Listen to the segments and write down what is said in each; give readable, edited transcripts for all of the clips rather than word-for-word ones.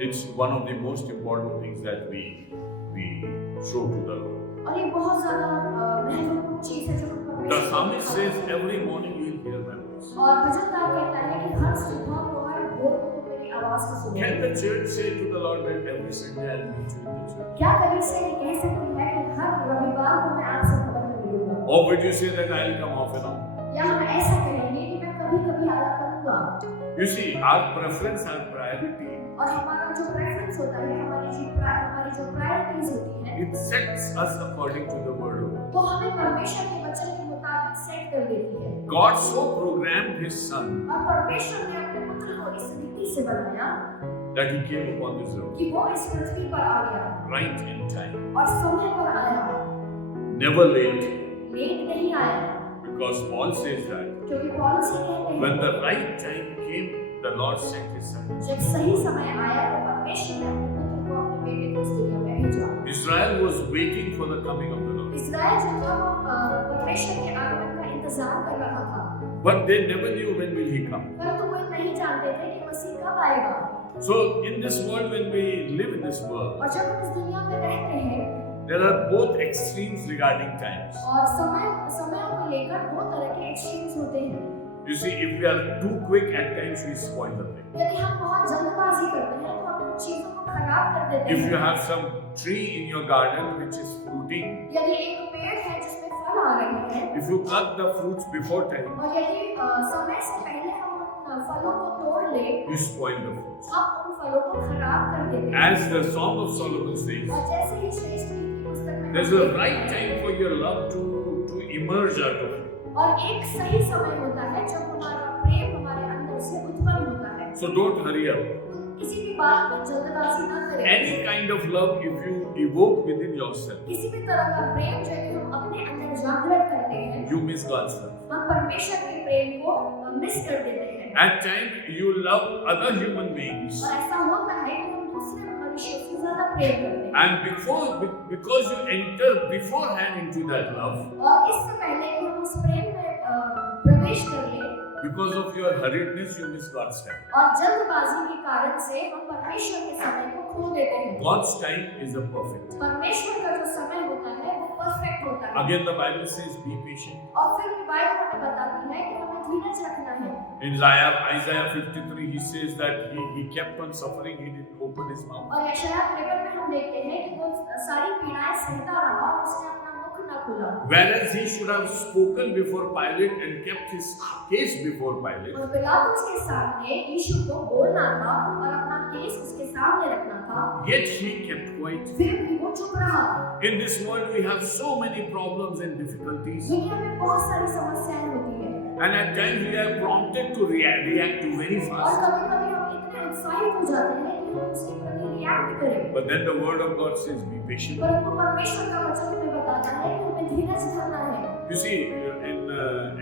It's one of the most important things that we show to the Lord. और ये बहुत ज़्यादा महत्वपूर्ण चीज़ है जो हम The परमेश्वर को psalmist says दिखाते हैं। every morning you will hear my voice. और भजनकार कहता है कि हर सुबह को हर भोर को तुम मेरी आवाज़ को सुनो। Can the church say to the Lord that every Sunday I'll meet you in the church? क्या कलीसिया ये कह सकती है कि हर रविवार को मैं आपसे खबर में मिलूंगा? Or would you say that I'll come off and on? या हम ऐसा कहेंगे कि मैं कभी-कभी आया करूंगा? You see, our preference, our priority, और हमारा जो प्रेफरेंस होता है, हमारी जो प्रायोरिटीज होती हैं, it sets us according to the word of God. वो हमें परमेश्वर के वचन के मुताबिक सेट कर देती है। God so programmed his son और परमेश्वर ने अपने पुत्र को इस रीति से बनाया that he came upon this earth कि वो इस पृथ्वी पर आ गया right in time, और समय पर आया, never late, लेट नहीं आया। because Paul says that क्योंकि पौलुस ये कहते when हैं the right time came, the Lord sent his son. जब सही समय आया तो परमेश्वर ने अपने पुत्र को अपने बेटे को इस दुनिया में भेजा। Israel was waiting for the coming of the Lord, इस्राएल जो था वो परमेश्वर के आगमन का इंतजार कर रहा था, but they never knew when will he come. परंतु वो नहीं जानते थे कि मसीह कब आएगा। So in this world, when we live in this world, और जब हम इस दुनिया में रहते हैं there are both extremes regarding times. और समयों को लेकर दो तरह के एक्सट्रीम्स होते हैं। You see, if we are too quick at times, we spoil the thing. यदि हम बहुत जल्दबाजी करते हैं तो हम कुछ चीजों को खराब कर देते If हैं। you have some tree in your garden which is fruiting, यदि एक पेड़ है जिसमें फल आ रहे हैं if you cut the fruits before time, और यदि समय से पहले हम उन फलों को तोड़ ले, you spoil the fruits. हम उन फलों को खराब कर देते हैं। As the Song of Solomon says, और जैसे ही श्रेष्ठ गीत की पुस्तक में there's a right time for your love to emerge out of you. और एक सही समय होता है जब हमारा प्रेम हमारे अंदर से उत्पन्न होता है। So don't hurry up. किसी भी बात में जल्दबाजी न करें। Any kind of love, if you evoke within yourself, किसी भी तरह का प्रेम जो है हम अपने अंदर जागृत करते हैं, you miss God's love. हम परमेश्वर के प्रेम को मिस कर देते हैं। At times, you love other human beings, और ऐसा होता है कि हम दूसरे मनुष्यों से ज्यादा प्रेम करते हैं। and because you enter beforehand into that love, और इससे पहले कि हम उस प्रेम में प्रवेश कर ले, because of your hurriedness, you miss God's time. और जल्दबाजी के कारण से हम परमेश्वर के समय को खो देते हैं। God's time is a perfect. परमेश्वर का जो समय होता है वो परफेक्ट होता है। Again, the Bible says, be patient. और फिर भी बाइबल हमें बताती है कि हमें धीरज रखना है। In Isaiah 53, he says that he kept on suffering, he didn't open his mouth. और यशायाह 53 में हम देखते हैं कि वो सारी पीड़ाएं सहता रहा और उसने अपना मुख न खोला। Whereas he should have spoken before Pilate and kept his case before Pilate. और पिलातुस के सामने यीशु को बोलना था और अपना केस उसके सामने रखना था, Yet he kept quiet. फिर भी वो चुप रहा। In this world, we have so many problems and difficulties, दुनिया में बहुत सारी समस्याएं होती है and at times we are prompted to react very और fast. कभी-कभी हम इतने उत्साहित हो जाते हैं कि हम उसके प्रति रिएक्ट करें। But then the word of God says, be patient. परंतु परमेश्वर का वचन हमें बताता है कि हमें धीरज धरना है। You see, in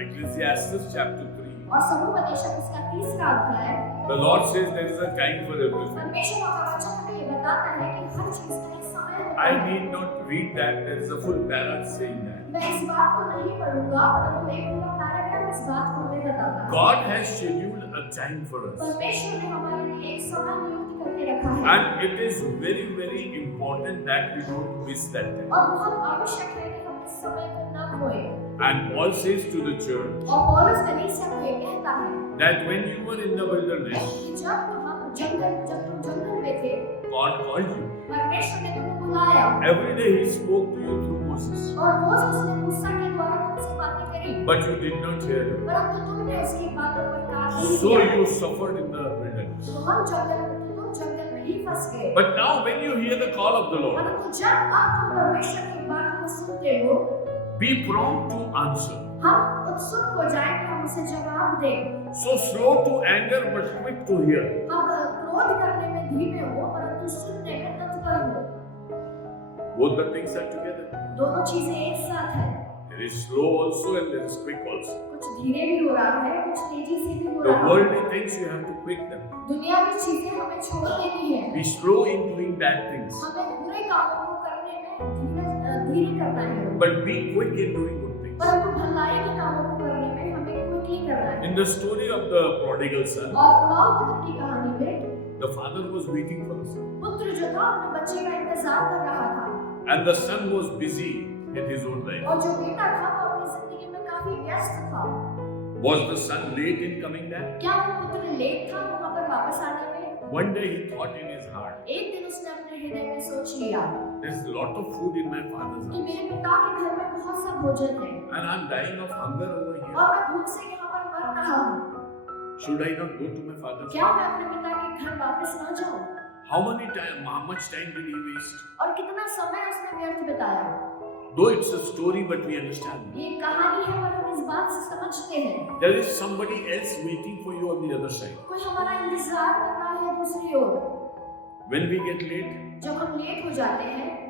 Ecclesiastes chapter 3, और समूपदेशक उसका 3रा अध्याय, the Lord says there is a time for everything. परमेश्वर का वचन हमें ये बताता है कि हर चीज का एक समय होता I है। need not read that, there is a full paragraph saying that. मैं इस बात को नहीं पढ़ूंगा, परंतु एक पूरा पैराग्राफ इस बात को हमें बताता है। God has scheduled a time for us. परमेश्वर ने हमारे लिए एक समय नियुक्त करके रखा है And it is very, very important that we don't miss that time. और बहुत आवश्यक है कि हम इस समय को न खोएं। And Paul says to the church और पौलुस कलीसिया को ये कहता है that when you were in the wilderness, कि जब तुम जंगल में थे, God called you. परमेश्वर ने तुम्हें बुलाया Every day he spoke to you through Moses. और रोज उसने मूसा के द्वारा तुमसे बातें करी, But you did not hear him. परंतु तुमने उसकी बातों पर कान नहीं So दिया। you suffered in the wilderness. तो तुम जंगल में ही फंस गए। But now when you hear the call of the Lord, परंतु जब अब तुम परमेश्वर की बात को सुनते हो, be prompt to answer. हम उत्सुक हो जाएं कि हम उसे जवाब दें। So slow to anger but quick to hear. हम क्रोध करने में धीमे हो, परंतु सुनने में तत्पर हो। Both the things are together. दोनों चीजें एक साथ हैं। There is slow also and there is quick also. कुछ धीरे भी हो रहा है, कुछ तेजी से भी हो The रहा है। worldly things you have to quick them. दुनिया में चीजें हमें छोड़ देनी है। Be slow in doing bad things. हमें बुरे कामों को करने में धीरे करना है। But be quick in doing good things. परंतु भलाई के कामों को करने में हमें क्विकली करना है। In the story of the prodigal son, और पुलाव पुत्र की कहानी में the The father was waiting for the son. पुत्र जो था अपने बच्चे का इंतजार कर रहा था And the son was busy in his own life. और जो बेटा था वो अपनी जिंदगी में काफी व्यस्त था। Was the son late in coming back? क्या वो पुत्र लेट था वहाँ पर वापस आने में? One day he thought in his heart, एक दिन उसने अपने हृदय में सोच लिया there's a lot of food in my father's कि house. मेरे पिता के घर में बहुत सा भोजन है And I'm dying of hunger over here. और मैं भूख से यहाँ पर मर रहा हूँ। Should I not go to my father's क्या house? मैं अपने पिता के घर वापस न जाऊँ? How much time did he waste? और कितना समय उसने व्यर्थ बिताया? Though it's a story, but we understand. ये कहानी है पर हम इस बात से समझते हैं There is somebody else waiting for you on the other side. कोई हमारा इंतजार कर रहा है दूसरी ओर। When we get late, जब हम लेट हो जाते हैं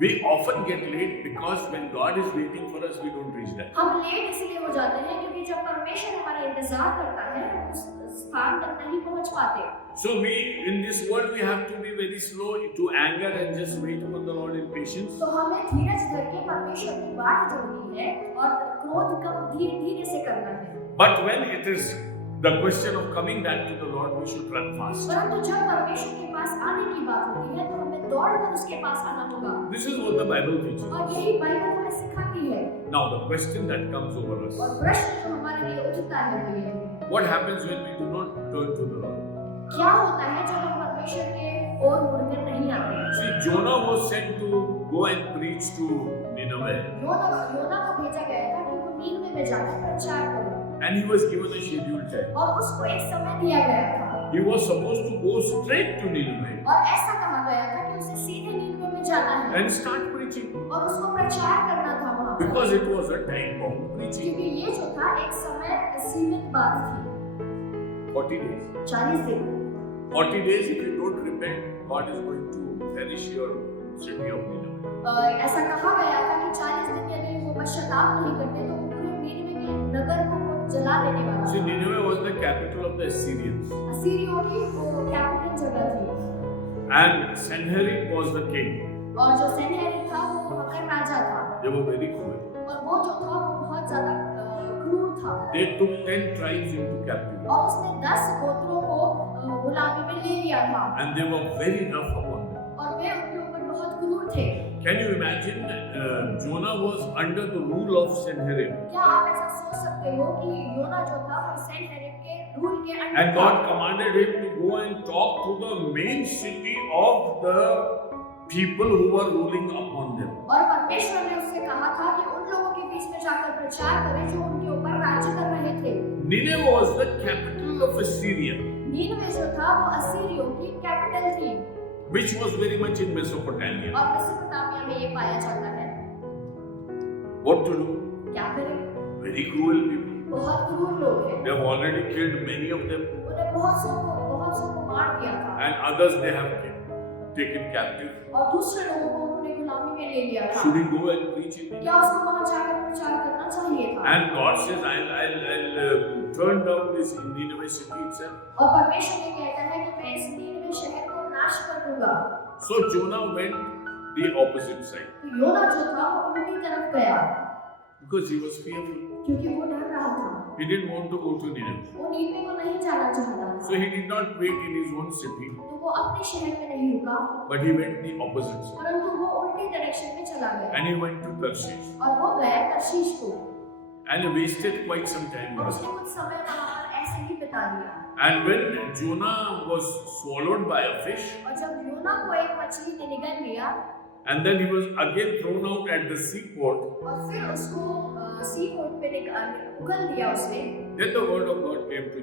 we often get late because when God is waiting for us, we don't reach that. हम लेट इसलिए हो जाते हैं क्योंकि जब परमेश्वर हमारा इंतजार करता है हम उस स्थान तक नहीं पहुंच पाते। So we, in this world, we have to be very slow to anger and just wait upon the Lord in patience. तो हमें धीरज धर के परमेश्वर की बाट जोड़नी है और क्रोध कम धीरे से करना है। But when it is the question of coming back to the Lord, we should run fast. परंतु जब परमेश्वर के पास आने की बात होती है तो हमें दौड़कर उसके पास आना होगा। This is what the Bible teaches. और यही बाइबल हमें सिखाती है। Now the question that comes over us, और प्रश्न जो हमारे लिए उठता है वो ये है, what happens when we do not turn to the Lord? क्या होता है जब हम परमेश्वर के ओर मुड़कर नहीं आते? See, Jonah was sent to go and preach to Nineveh, योना को भेजा गया था कि वो नीनवे में जाकर प्रचार करे and he was given a scheduled time. और उसको एक समय दिया गया था He was supposed to go straight to Nineveh और ऐसा कहा गया था कि उसे सीधे नीनवे में जाना है and start preaching, और उसको प्रचार करना था वहाँ पर। because it was a time-bound preaching. क्योंकि ये जो था एक समय सीमित बात थी 40 days. 40 दिन 40 days, if you don't repent, God is going to perish your city of Nineveh. ऐसा कहा गया था कि 40 दिन यदि वो पश्चाताप नहीं करते तो पूरे नीनवे के नगर को वो जला देने वाला See, था। Nineveh was the capital of the Assyrians, असीरियों की वो कैपिटल जगह थी and Sanherib was the king. और जो सेनहेरिब था वो वहाँ का राजा था They were very cruel. और वो जो था वो बहुत ज्यादा क्रूर था They took 10 tribes into captivity, और उसने 10 गोत्रों को गुलामी में ले लिया था and they were very rough upon them. और वे उनके ऊपर बहुत क्रूर थे। Can you imagine? Jonah was under the rule of Sanherib, क्या आप ऐसा सोच सकते हो कि योना जो था वो सेनहेरिब के रूल के and अंडर God था commanded him to go and talk to the main city of the people who were ruling upon them. और परमेश्वर ने उससे कहा था कि उन लोगों के बीच में जाकर प्रचार करें जो उनके ऊपर राज्य कर रहे थे। Nineveh was the capital of Assyria, नीनवे जो था वो असीरियों की कैपिटल थी which was very much in Mesopotamia. और मेसोपोटामिया में ये पाया जाता है। What to do? क्या करें? Very cruel people. बहुत क्रूर लोग हैं। They have already killed many of them, उन्हें बहुत सौ को मार दिया था and others they have taken captive. और दूसरे लोगों को उन्होंने गुलामी में ले लिया था। Should he go and preach in Nineveh? क्या उसको वहां जाकर प्रचार करना चाहिए था? And God says, I'll turn down this Nineveh city itself. और परमेश्वर ये कहता है कि मैं इस नीनवे शहर को नाश कर दूंगा। So Jonah went the opposite side तो योना जो था वो उल्टी तरफ गया because he was fearful. क्योंकि वो डर रहा था। He didn't want to go to Nineveh. वो नीनवे को नहीं जाना चाहता So था। he did not wait in his own city, तो वो अपने शहर में नहीं रुका but he went the opposite side. परंतु वो उल्टी डायरेक्शन में चला गया And he went to Tarshish. और वो गया तर्शीश को And he wasted quite some time और there. उसने कुछ समय वहां पर ऐसे ही बिता दिया। And when Jonah was swallowed by a fish, और जब योना को एक मछली ने निगल लिया and then he was again thrown out at the seaport, और फिर उसको सी पोर्ट पे उगल दिया उसने then the word of God came to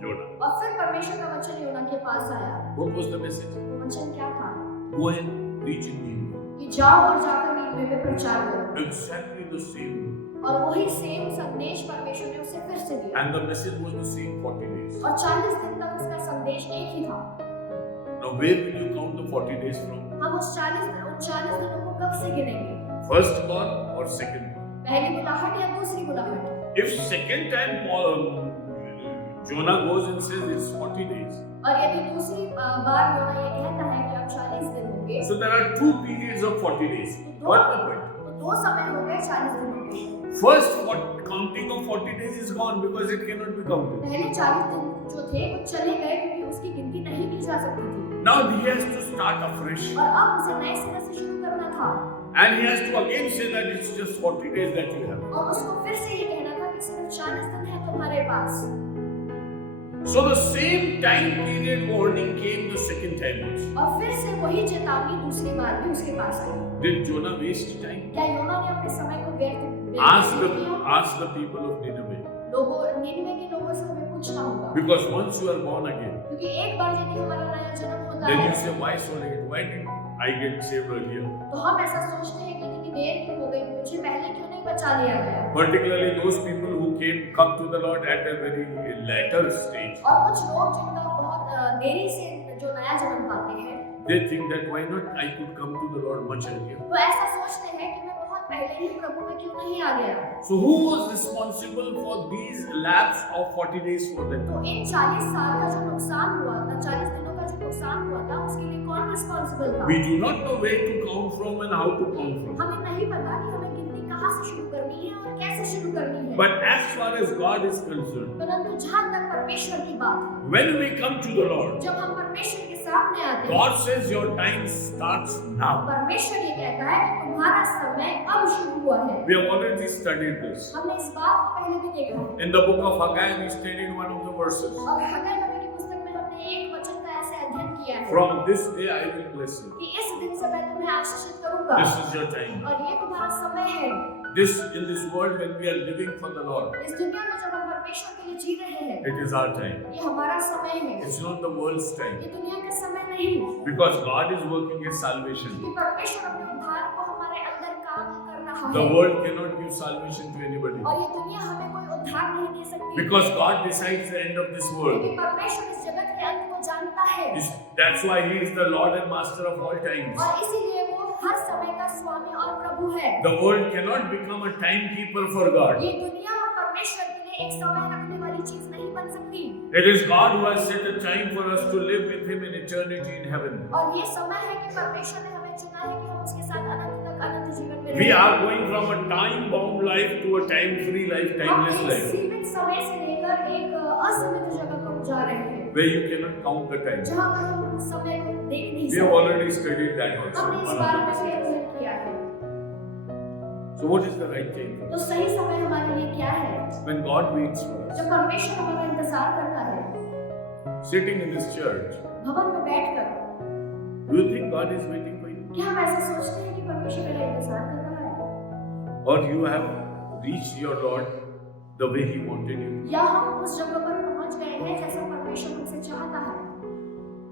Jonah. और फिर परमेश्वर का वचन योना के पास आया। What was the message? वो वचन क्या था? Go and preach in Nineveh. कि जाओ और जाकर नीनवे में प्रचार करो। Exactly the same. और वही सेम संदेश परमेश्वर ने उसे फिर से दिया And the message was the same 40 days. और 40 दिन तक उसका संदेश एक ही था। Now where will you count the 40 days from? हम उन 40 दिनों को कब से गिनेंगे? First born or second born? पहली बुलाहट या दूसरी बुलाहट? If second time Jonah goes and says it's 40 days, और यदि दूसरी बार योना ये कहता है कि अब 40 दिन होंगे so there are two periods of 40 days. What the point? तो दो समय हो गए 40 दिनों के। First counting of 40 days is gone because it cannot be counted. पहले 40 दिन जो थे वो चले गए क्योंकि उसकी गिनती नहीं जा सकती थी। Now he has to start afresh. और अब उसे नए सिरे से शुरू करना था। And he has to again say that it's just 40 days that you have. और उसको फिर से ये कहना था कि सिर्फ 40 दिन है तुम्हारे पास। So the same time period warning came the second time also. और फिर से वही चेतावनी दूसरी बार भी उसके पास आई। Did Jonah waste time? क्या योना ने अपने समय को व्यर्थ Ask the people of Nineveh. निनिवे के लोगों से हमें पूछना होगा। Because once you are born again, क्योंकि एक बार यदि हमारा नया जन्म होता then है you say, why so late? Why did I get saved earlier? तो हम ऐसा सोचते हैं कि इतनी देर क्यों हो गई, मुझे पहले क्यों नहीं बचा लिया गया। Particularly those people who come to the Lord at a very later stage. और कुछ लोग जिनका बहुत देरी से जो नया जन्म पाते हैं, They think that why not I could come to the Lord much earlier. वो ऐसा सोचते हैं कि मैं बहुत पहले ही प्रभु में क्यों नहीं आ गया। So who was responsible for these lapse of 40 days for them? तो इन 40 साल का जो नुकसान हुआ था, 40 दिनों का जो नुकसान हुआ था, उसके लिए कौन रिस्पॉन्सिबल था? We do not know where to count from and how to count from. हमें नहीं पता कि हमें गिनती कहाँ से शुरू करनी है और कैसे शुरू करनी है। But as far as God is concerned, परंतु जहाँ तक परमेश्वर की बात है, when we come to the Lord, जब हम परमेश्वर के सामने आते हैं, God says your time starts now. परमेश्वर ये कहता है कि तुम्हारा समय अब शुरू हुआ है। We have already studied this. हमने इस बात को पहले भी देखा है। In the book of Haggai, we studied one of the verses. और हग्गाई नबी की पुस्तक में हमने एक वचन का ऐसे अध्ययन किया है From this day I will bless you. कि इस दिन से मैं तुम्हें आशीषित करूंगा This is your time. और ये तुम्हारा समय है। In this world when we are living for the Lord, इस दुनिया में जब हम परमेश्वर के लिए जी रहे हैं, it is our time. ये हमारा समय है, It's not the world's time. ये दुनिया का समय नहीं। Because God is working His salvation. क्योंकि परमेश्वर अपने उद्धार को हमारे अंदर काम कर रहा The है world cannot give salvation to anybody. और ये दुनिया हमें कोई उद्धार नहीं दे सकती। Because God decides the end of this world. क्योंकि परमेश्वर इस जगत के अंत को जानता है That's why He is the Lord and Master of all times. और इसीलिए वो हर समय का स्वामी और प्रभु है। The world cannot become a timekeeper for God. ये दुनिया परमेश्वर के लिए एक समय रखने वाली चीज नहीं बन सकती। It is God who has set a time for us to live with Him in eternity in heaven. और ये समय है कि परमेश्वर ने हमें चुना है कि हम उसके साथ अनंत तक अनंत जीवन में We रहें। are going from a time-bound life to a time-free life, हम timeless एक life, सीमित समय से लेकर एक असीमित जगह पर जा रहे हैं, where you cannot count the time. जहाँ पर हम समय को देख नहीं We have सकते। already studied that also. हमने इस one of बारे the में verses. अध्ययन किया है। So what is the right time? तो सही समय हमारे लिए क्या है? When God waits for us, जब परमेश्वर हमारा इंतजार करता है, sitting in this church, भवन में बैठकर, do you think God is waiting for you? क्या हम ऐसा सोचते हैं कि परमेश्वर मेरा इंतजार कर रहा है? Or you have reached your Lord the way He wanted you? या हम उस जगह पर पहुंच गए हैं जैसा परमेश्वर हमसे चाहता है?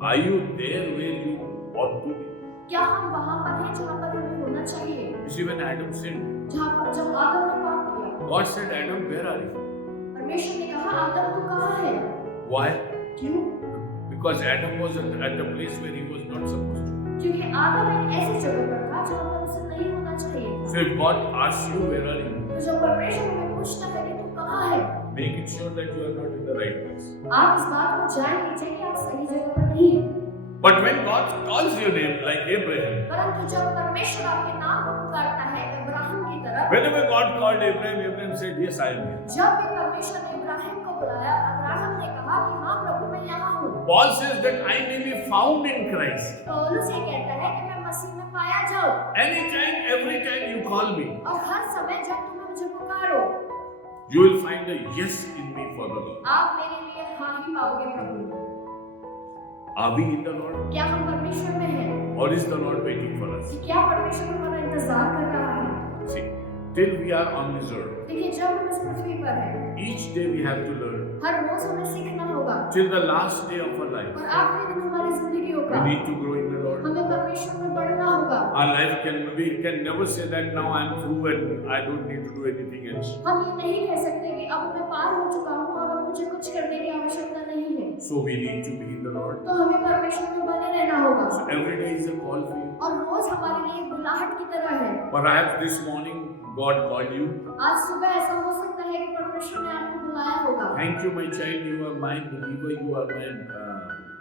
Are you there where you ought to be? क्या हम वहां पर हैं जहां पर हमें होना चाहिए? You see, when Adam sinned, जहां पर जब आदम ने पाप किया, God said, Adam, where are you? परमेश्वर ने कहा आदम तू कहाँ है? Why? क्यों? Because Adam was at a place where he was not supposed to. क्योंकि आदम एक ऐसी जगह पर था जहां पर उसे नहीं होना चाहिए था। So if God asks you, where are you? तो जब परमेश्वर हमें पूछता है कि तू कहाँ है, Make it sure that you are not in the right place. आप इस बात को जान लीजिए कि आप सही जगह पर नहीं हैं। But when God calls your name, like Abraham, परंतु जब परमेश्वर आपके नाम को पुकारता है इब्राहिम की तरह, whenever God called Abraham, Abraham said, yes, I am here. जब भी परमेश्वर ने इब्राहिम को बुलाया, इब्राहिम ने कहा कि हाँ प्रभु मैं यहाँ हूँ। Paul says that I may be found in Christ. पौलुस ये कहता है कि मैं मसीह में पाया जाऊँ। Anytime, every time you call me, और हर समय जब तुम मुझे पुकारो, you will find a yes in me for the Lord. आप मेरे लिए हाँ ही पाओगे प्रभु। Are we in the Lord? क्या हम परमेश्वर में हैं? Or is the Lord waiting for us? कि क्या परमेश्वर हमारा इंतजार कर रहा है? See, till we are on this earth, देखिए जब हम इस पृथ्वी पर हैं, each day we have to learn. हर रोज हमें सीखना होगा Till the last day of our life, और आखिरी दिन हमारी जिंदगियों we का need to grow in the Lord. हमें परमेश्वर में बढ़ना होगा। Our life we can never say that now I am through and I don't need to do anything else. हम ये नहीं कह सकते कि अब मैं पार हो चुका हूँ और अब मुझे कुछ करने की आवश्यकता नहीं है। So we need to be in the Lord. तो हमें परमेश्वर में बने रहना होगा So every day is a call for you. और रोज हमारे लिए एक बुलाहट की तरह है। Perhaps this morning God called you. आज सुबह ऐसा हो सकता है कि परमेश्वर ने आपको बुलाया होगा। Thank you, my child. You are my believer. You are my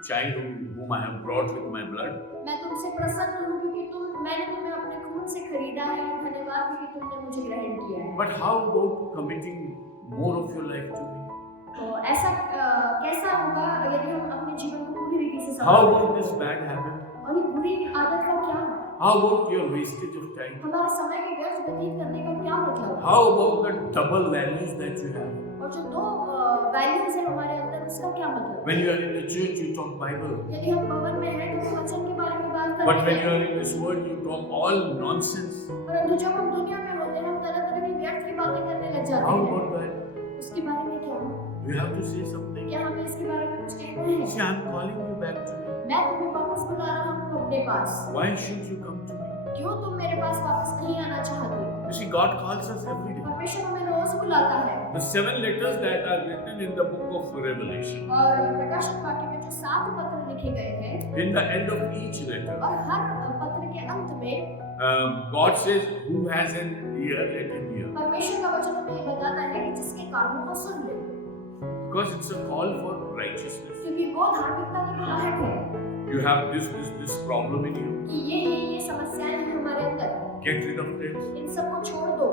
child whom I have brought with my blood. मैं तुमसे प्रसन्न हूँ क्योंकि मैंने तुम्हें अपने खून से खरीदा है और धन्यवाद कि तुमने मुझे ग्रहण किया है। But how about committing more of your life to me? तो ऐसा कैसा होगा यदि हम अपने जीवन को पूरी रीति से How about this bad habit? और ये बुरी आदत का क्या? How about your wastage of time? हमारे समय के व्यर्थ व्यतीत करने का क्या मतलब? How about the double values that you have? और जो दो वैल्यूज है हमारे अंदर उसका क्या मतलब? When you are in the church, you talk Bible. यदि हम भवन में हैं तो वचन के बारे में बात But करते when you हैं, are in this world, you talk all nonsense. परंतु जब हम दुनिया में होते हैं हम तरह तरह की व्यर्थ की बातें करने लग जाते How हैं। about that? उसके बारे में क्या? You have to say something. क्या हमें इसके बारे में कुछ कहना है? See, I'm calling you back to me. मैं तुम्हें वापस बुला रहा हूँ अपने पास। Why should you come to me? क्यों तुम मेरे पास वापस नहीं आना चाहते? You see, God calls us every day. परमेश्वर हमें रोज बुलाता है। The 7 letters that are written in the book of Revelation. और प्रकाशित वाक्य में जो 7 पत्र लिखे गए हैं, In the end of each letter, और हर पत्र के अंत में God says, "Who has an ear, let him hear." परमेश्वर का वचन हमें ये बताता है कि जिसके कानों को सुन ले, Because it's a call for righteousness. क्योंकि वो धार्मिकता की बुलाहट है You have this problem in you. कि ये समस्याएं हैं हमारे अंदर। Get rid of it. इन सबको छोड़ दो,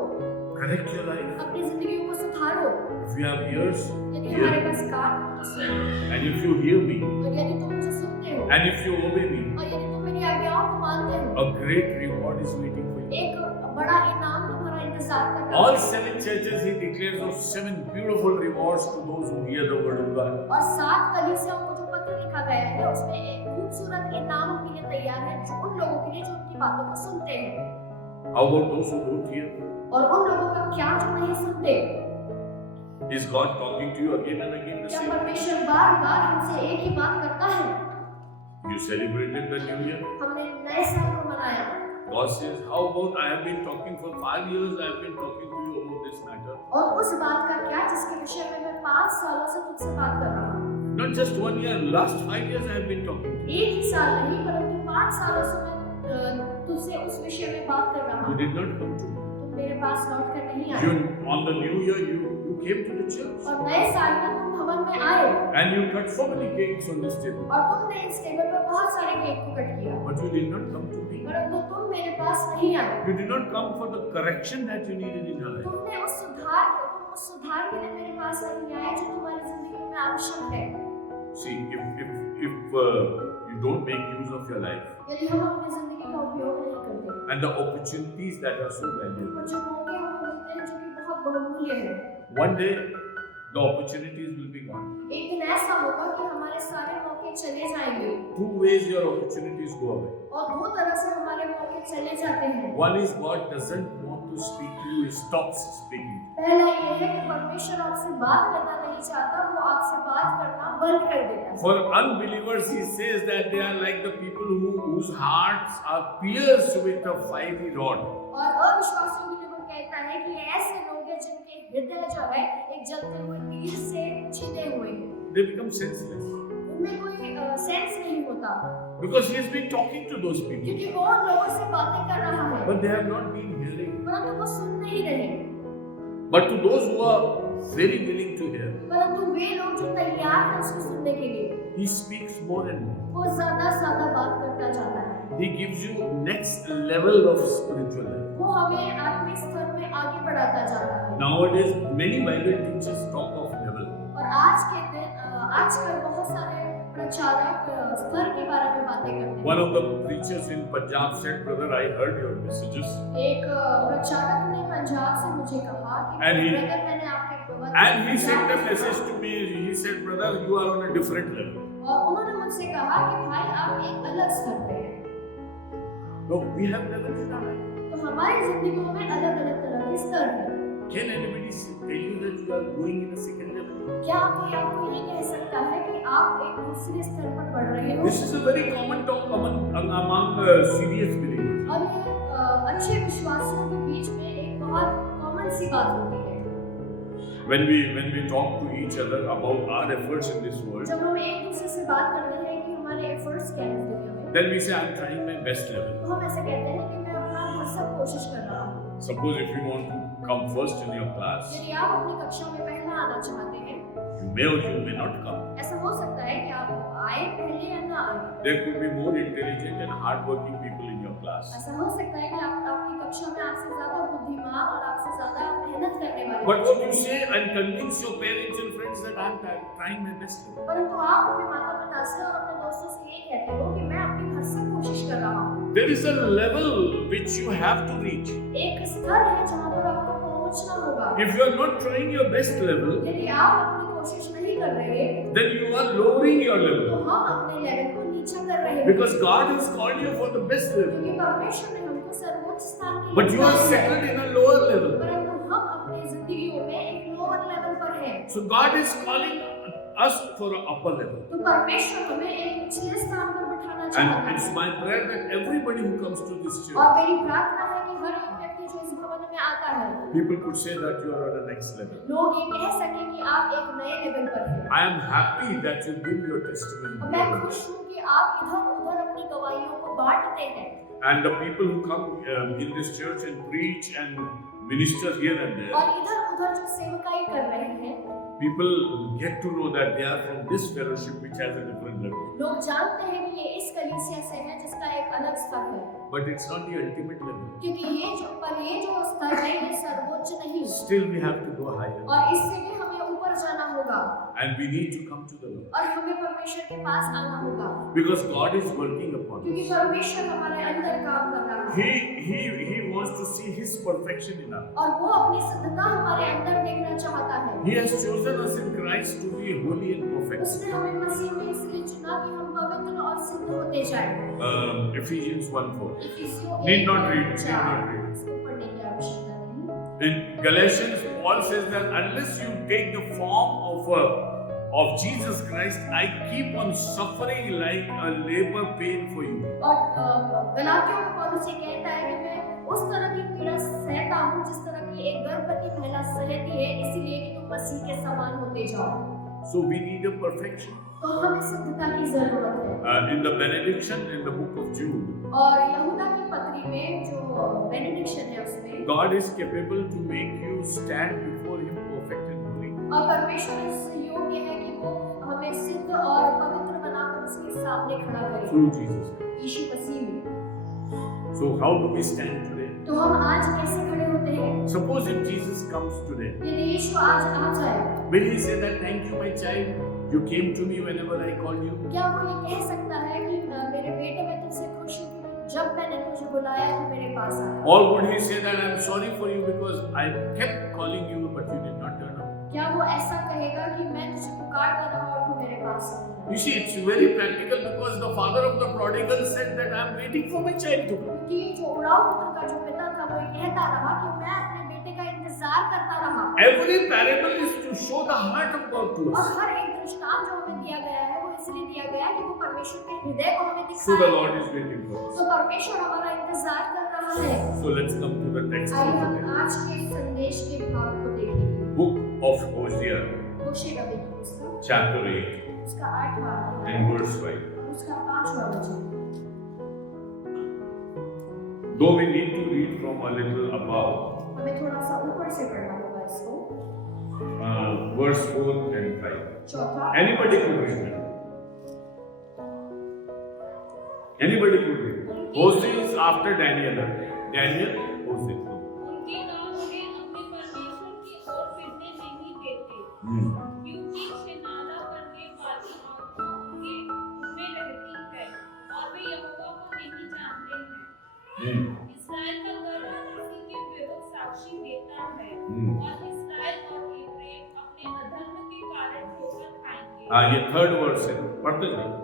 Correct your life. अपनी जिंदगियों को सुधारो। If you have ears, यदि hear. हमारे पास कान हो तो सुनो, And if you hear me, और यदि तुम मुझे सुनते हो, and if you obey me, और यदि तुम मेरी आज्ञाओं को मानते हो, a great reward is waiting for you. एक बड़ा इनाम तुम्हारा इंतजार कर रहा All है। 7 churches, he declares those 7 beautiful rewards to those who hear the word of God. और 7 कलीसियाओं को जो पत्र लिखा गया है उसमें एक खूबसूरत इनाम उनके लिए तैयार है, जो उन लोगों के लिए जो उनकी बातों को सुनते हैं। How about those who don't hear? और उन लोगों का क्या जो नहीं सुनते? Is God talking to you again and again the क्या same? परमेश्वर बार-बार हमसे एक ही बात करता है? You celebrated the new year. हमने नए साल को मनाया। God says, how about I have been talking for 5 years, I have been talking to you about this matter. और उस बात का क्या जिसके विषय में मैं 5 सालों से तुझसे बात कर रहा हूँ? Not just 1 year, last 5 years I have been talking to you. एक ही साल नहीं, परंतु 5 सालों से मैं तुझसे उस विषय में बात कर रहा You हूँ। did not come to me. तुम मेरे पास लौट कर नहीं आए। You, on the new year, you came to the church. और नए साल में तुम भवन में आए। And you cut so many cakes on this table. और तुमने इस टेबल पर बहुत सारे केक को कट किया। But you did not come to me. परंतु तुम मेरे पास नहीं आए। You did not come for the correction that you needed in your life. तुम उस सुधार के लिए मेरे पास नहीं आए जो तुम्हारी जिंदगी में आवश्यक है। See, if you don't make use of your life यदि हम अपनी जिंदगी का उपयोग नहीं करते, and the opportunities that are so valuable, और जो मौके हमें मिलते हैं जो कि बहुत बहुमूल्य हैं, one day the opportunities will be gone. एक दिन ऐसा होगा कि हमारे सारे मौके चले जाएंगे। 2 ways your opportunities go away. और 2 तरह से हमारे मौके चले जाते हैं। One is God doesn't want to speak to you, He stops speaking. पहला ये है कि परमेश्वर आपसे बात करना नहीं चाहता, वो आपसे बात करना बंद कर देता है। For unbelievers, He says that they are like the people whose hearts are pierced with a fiery rod. और अविश्वासियों के लिए वो कहता है कि ऐसे लोग हैं जिनके हृदय जो है एक जलते हुए तीर से छिदे हुए हैं। They become senseless उनमें कोई सेंस नहीं होता, because He has been talking to those people, क्योंकि वो उन लोगों से बातें कर रहा है, but they have not been hearing. परंतु वो सुन नहीं रहे। But to those who are very willing to hear, परंतु वे लोग जो तैयार हैं उसको सुनने के लिए, He speaks more and more. वो ज्यादा बात करता जाता है। He gives you next level of spiritual life. वो हमें आत्मिक स्तर में आगे बढ़ाता जाता है। Nowadays, many Bible teachers talk of level. और आजकल बहुत सारे प्रचारक स्तर के बारे में बातें करते हैं। One of the preachers in Punjab said, "Brother, I heard your messages." एक प्रचारक ने पंजाब से मुझे कहा कि And he- ब्रदर मैंने आपके And he sent a message to me. He said, "Brother, you are on a different level." और उन्होंने मुझसे कहा कि भाई आप एक अलग स्तर पे हैं। No, we have levels in our life. तो हमारी जिंदगियों में अलग-अलग तरह के स्तर हैं। Can anybody tell you that you are going in a second level? क्या कोई आपको ये कह सकता है कि आप एक दूसरे स्तर पर बढ़ रहे हो? This is a very common talk among serious believers. और ये अच्छे विश्वासियों के बीच में एक बहुत कॉमन सी बात होती है। When we talk to each other about our efforts in this world, जब हम एक दूसरे से बात करते हैं कि हमारे एफर्ट्स क्या हैं दुनिया में, then we say, "I'm trying my best level." तो हम ऐसे कहते हैं कि मैं अपना भरसक कोशिश कर रहा हूँ। Suppose if you want to come first in your class, यदि आप अपनी कक्षा में पहला आना चाहते हैं, you may or you may not come. ऐसा हो सकता है कि आप आए पहले या ना आए। There could be more intelligent and hardworking people in your class. ऐसा हो सकता है कि आपकी कक्षा में आपसे ज्यादा बुद्धिमान और आपसे ज्यादा मेहनत करने वाले But लोग would you हैं। say and convince your parents and friends that I'm trying my best? परंतु आप अपने माता पिता से और अपने दोस्तों से ये कहते हो कि मैं अपनी भरसक कोशिश कर रहा हूँ। There is a level which you have to reach. एक स्तर है जहाँ पर आपको पहुँचना होगा। If you are not trying your best level, यदि आप अपनी कोशिश नहीं कर रहे, then you are lowering your तो level. हम अपने लेवल को नीचा कर रहे हैं। Because God has called you for the best level. क्योंकि परमेश्वर ने हमको सर्वोच्च स्थान के लिए But you are बुलाया है। settled in a lower level. परंतु हम अपनी जिंदगियों में एक लोअर लेवल पर हैं। So God is calling us for an upper level. तो परमेश्वर हमें एक निचले स्थान पर बिठाना And चाहता it's है। my prayer that everybody who comes to this और church, मेरी प्रार्थना है कि हर एक व्यक्ति जो इस भवन में आता है, people could say that you are on the next level. लोग ये कह सके कि आप एक नए लेवल पर हैं। I am happy that you give your testimony. और मैं खुश हूँ कि आप इधर उधर अपनी गवाहियों को बांटते हैं। And the people who come in this church and preach and minister here and there, और इधर उधर जो सेवकाई कर रहे हैं, people get to know that they are from this fellowship which has a different level. लोग जानते हैं कि ये इस कलीसिया से है जिसका एक अलग स्तर है। But it's not the ultimate level. क्योंकि ये जो स्तर है ये सर्वोच्च नहीं। Still we have to go higher. और इससे भी हमें ऊपर जाना होगा। And we need to come to the Lord. और हमें परमेश्वर के पास आना होगा। Because God is working upon us. क्योंकि परमेश्वर हमारे अंदर काम कर रहा है। He wants to see His perfection in us. और वो अपनी सिद्धता हमारे अंदर देखना चाहता है। He has chosen us in Christ to be holy and perfect. उसने हमें मसीह में इसलिए चुना कि हम पवित्र और सिद्ध होते जाएं। Ephesians 1:4. इफिसियों Need not read. 1:4 Need not read. इसको पढ़ने की आवश्यकता नहीं। In Galatians, Paul says that unless you take the form of Jesus Christ, I keep on suffering like a labor pain for you. और गलातियों में पौलुस ये कहता है कि मैं उस तरह की पीड़ा सहता हूँ जिस तरह की एक गर्भवती महिला सहती है, इसीलिए कि तुम मसीह के समान होते जाओ। So we need a perfection. तो हमें सिद्धता की जरूरत है। In the benediction in the book of Jude, और यहूदा की पत्री में जो बेनेडिक्शन है उसमें God is capable to make you stand before Him perfect and holy. और परमेश्वर इस योग्य है कि वो हमें सिद्ध और पवित्र बनाकर उसके सामने खड़ा करे Through Jesus. यीशु मसीह में। So how do we stand today? तो हम आज कैसे खड़े होते हैं? Suppose if Jesus comes today, यदि यीशु आज आ जाए, will He say that thank you my child, you came to me whenever I called you? क्या वो ये कह सकता है कि मेरे बेटे मैं तुझसे खुश हूँ कि जब मैंने तुझे बुलाया तो मेरे पास आया? Or would He say that I'm sorry for you because I kept calling you but you did not turn up? क्या वो ऐसा कहेगा कि मैं तुझे पुकारता रहा और तू मेरे पास नहीं? You see, it's very practical because the father of the prodigal said that I'm waiting for my child to come. क्योंकि जो उड़ाऊ पुत्र का जो पिता था वो ये कहता रहा कि मैं अपने बेटे का इंतजार करता रहा। Every parable is to show the heart of God to और us. हर एक दृष्टांत जो हमें दिया गया है वो इसलिए दिया गया है कि वो परमेश्वर के हृदय को हमें So the दिखाए। Lord is waiting for us. तो परमेश्वर हमारा इंतजार कर रहा है। So let's come to the text आइए for हम today. आज के संदेश के भाग को देखेंगे। Book of Hosea, होशे नबी की पुस्तक chapter 8 उसका 8वां अध्याय and verse 5. उसका 5वां वचन। Though we need to read from a little above, हमें थोड़ा सा ऊपर से पढ़ना होगा इसको। verse 4 and 5. चौथा Anybody could read it. Anybody could read it. Hosea is after Daniel. Daniel, Hosea. उनके काम उन्हें अपने परमेश्वर की ओर फिरने नहीं देते, क्योंकि छिनाला करने वाली आत्मा उनमें रहती है और वे यहोवा को नहीं जानते हैं। इस्राएल का गर्व उसी के विरुद्ध साक्षी देता है और इस्राएल और इब्राहिम अपने अधर्म के कारण ठोकर खाएंगे। ये थर्ड वर्स है, पढ़ते जाइए।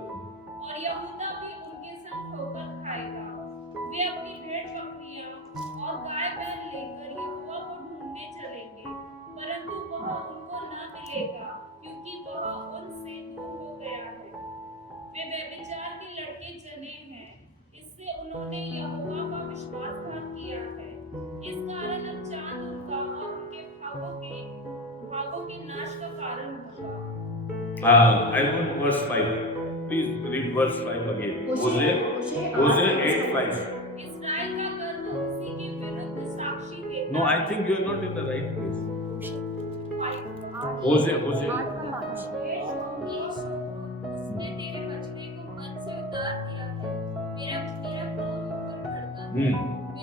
और यहूदा भी उनके संग ठोकर खाएगा। वे अपनी भेड़ बकरियां और गाय बैल लेकर यहोवा को ढूंढने चलेंगे, परंतु वह उनको न मिलेगा, क्योंकि वह उनसे दूर हो गया है। वे व्यभिचार के लड़के जने हैं, इससे उन्होंने यहोवा का विश्वासघात किया है। इस कारण अब चांद उनका और उनके भागों के नाश का कारण होगा। I want verse 5. Please read verse 5 again. Hosea 8:5. इस्राएल का गर्व उसी के विरुद्ध साक्षी देता No, I think you are not in the right place. है। Hosea. उसने तेरे बछड़े को मन से उतार दिया है। मेरा क्रोध ऊपर भड़का है। वे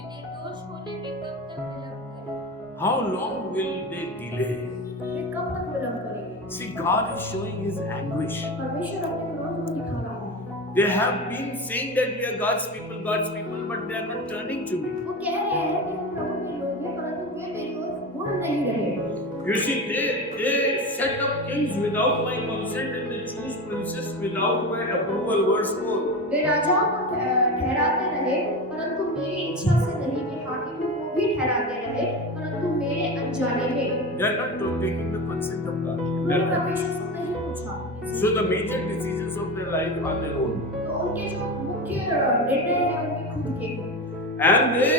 निर्दोष होने में कब तक विलंब करेंगे? How long will they delay? वे कब तक विलंब करेंगे? See, God is showing His anguish. परमेश्वर अपने क्रोध को दिखा रहा है। They have been saying that we are God's people, but they are not turning to me. वो कह रहे हैं कि हम प्रभु के लोग हैं, परंतु वे मेरी ओर मुड़ नहीं रहे। You see, they set up kings without my consent and they choose princes without my approval. Verse 4. वे राजाओं को ठहराते रहे, परंतु मेरी इच्छा से नहीं। वे हाकिमों को भी ठहराते रहे, परंतु मेरे अनजाने में। They are not taking the consent of God. उन्होंने परमेश्वर से नहीं पूछा। So the major decisions of their life are their own. तो उनके जो मुख्य निर्णय हैं उनके खुद के। And they,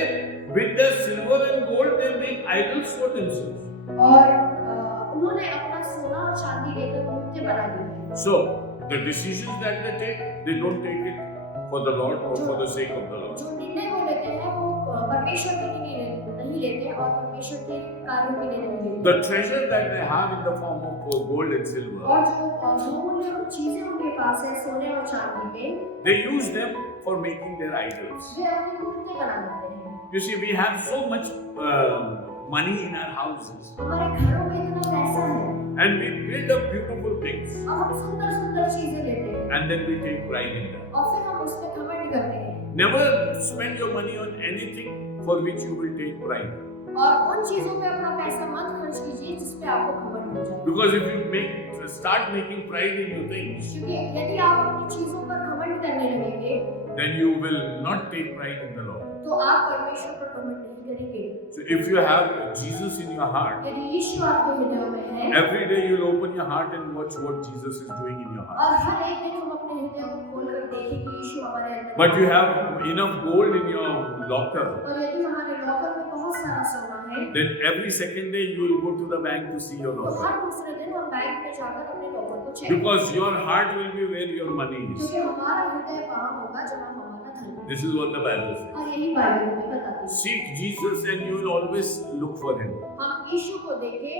with their silver and gold, they make idols for themselves. और उन्होंने अपना सोना और चांदी लेकर मूर्ति बना ली है। So the decisions that they take, they don't take it for the Lord or for the sake of the Lord. जो निर्णय वो लेते हैं वो परमेश्वर के लिए नहीं लेते और परमेश्वर के कार्यों के लिए नहीं लेते। The treasure that they have in the form of gold and silver, और जो बहुमूल्य चीजें उनके पास है सोने और चांदी में, they use them for making their idols. वे अपनी मूर्ति बना लेते हैं। You see, we have so much money in our houses, हमारे घरों में इतना पैसा है and we build up beautiful things, और हम सुंदर सुंदर चीजें लेते हैं and then we take pride in them. और फिर हम उसमें घमंड करते हैं। Never spend your money on anything for which you will take pride. और उन चीजों पे अपना पैसा मत खर्च कीजिए जिस पे आपको घमंड हो जाए। Because if you start making pride in your things, क्योंकि यदि आप अपनी चीजों पर घमंड करने लगेंगे, then you will not take pride in the Lord. तो आप परमेश्वर पर घमंड नहीं करेंगे। So if you have Jesus in your heart, यदि यीशु आपके हृदय में है, every day you'll open your heart and watch what Jesus is doing in your heart. और हर एक दिन हम अपने हृदय को खोलकर देखें कि यीशु हमारे अंदर। But you have enough gold in your locker, और यदि हमारे लॉकर में बहुत सारा सोना है, then every second day you will go to the bank to see your तो locker. हर दूसरे दिन हम बैंक में जाकर अपने लॉकर को check. Because your heart will be where your money is. क्योंकि हमारा हृदय वहाँ होगा जहाँ हमारा धन है। This is what the Bible says. और यही बाइबल हमें बताती है। Seek Jesus and you will always look for him. हम यीशु को देखें,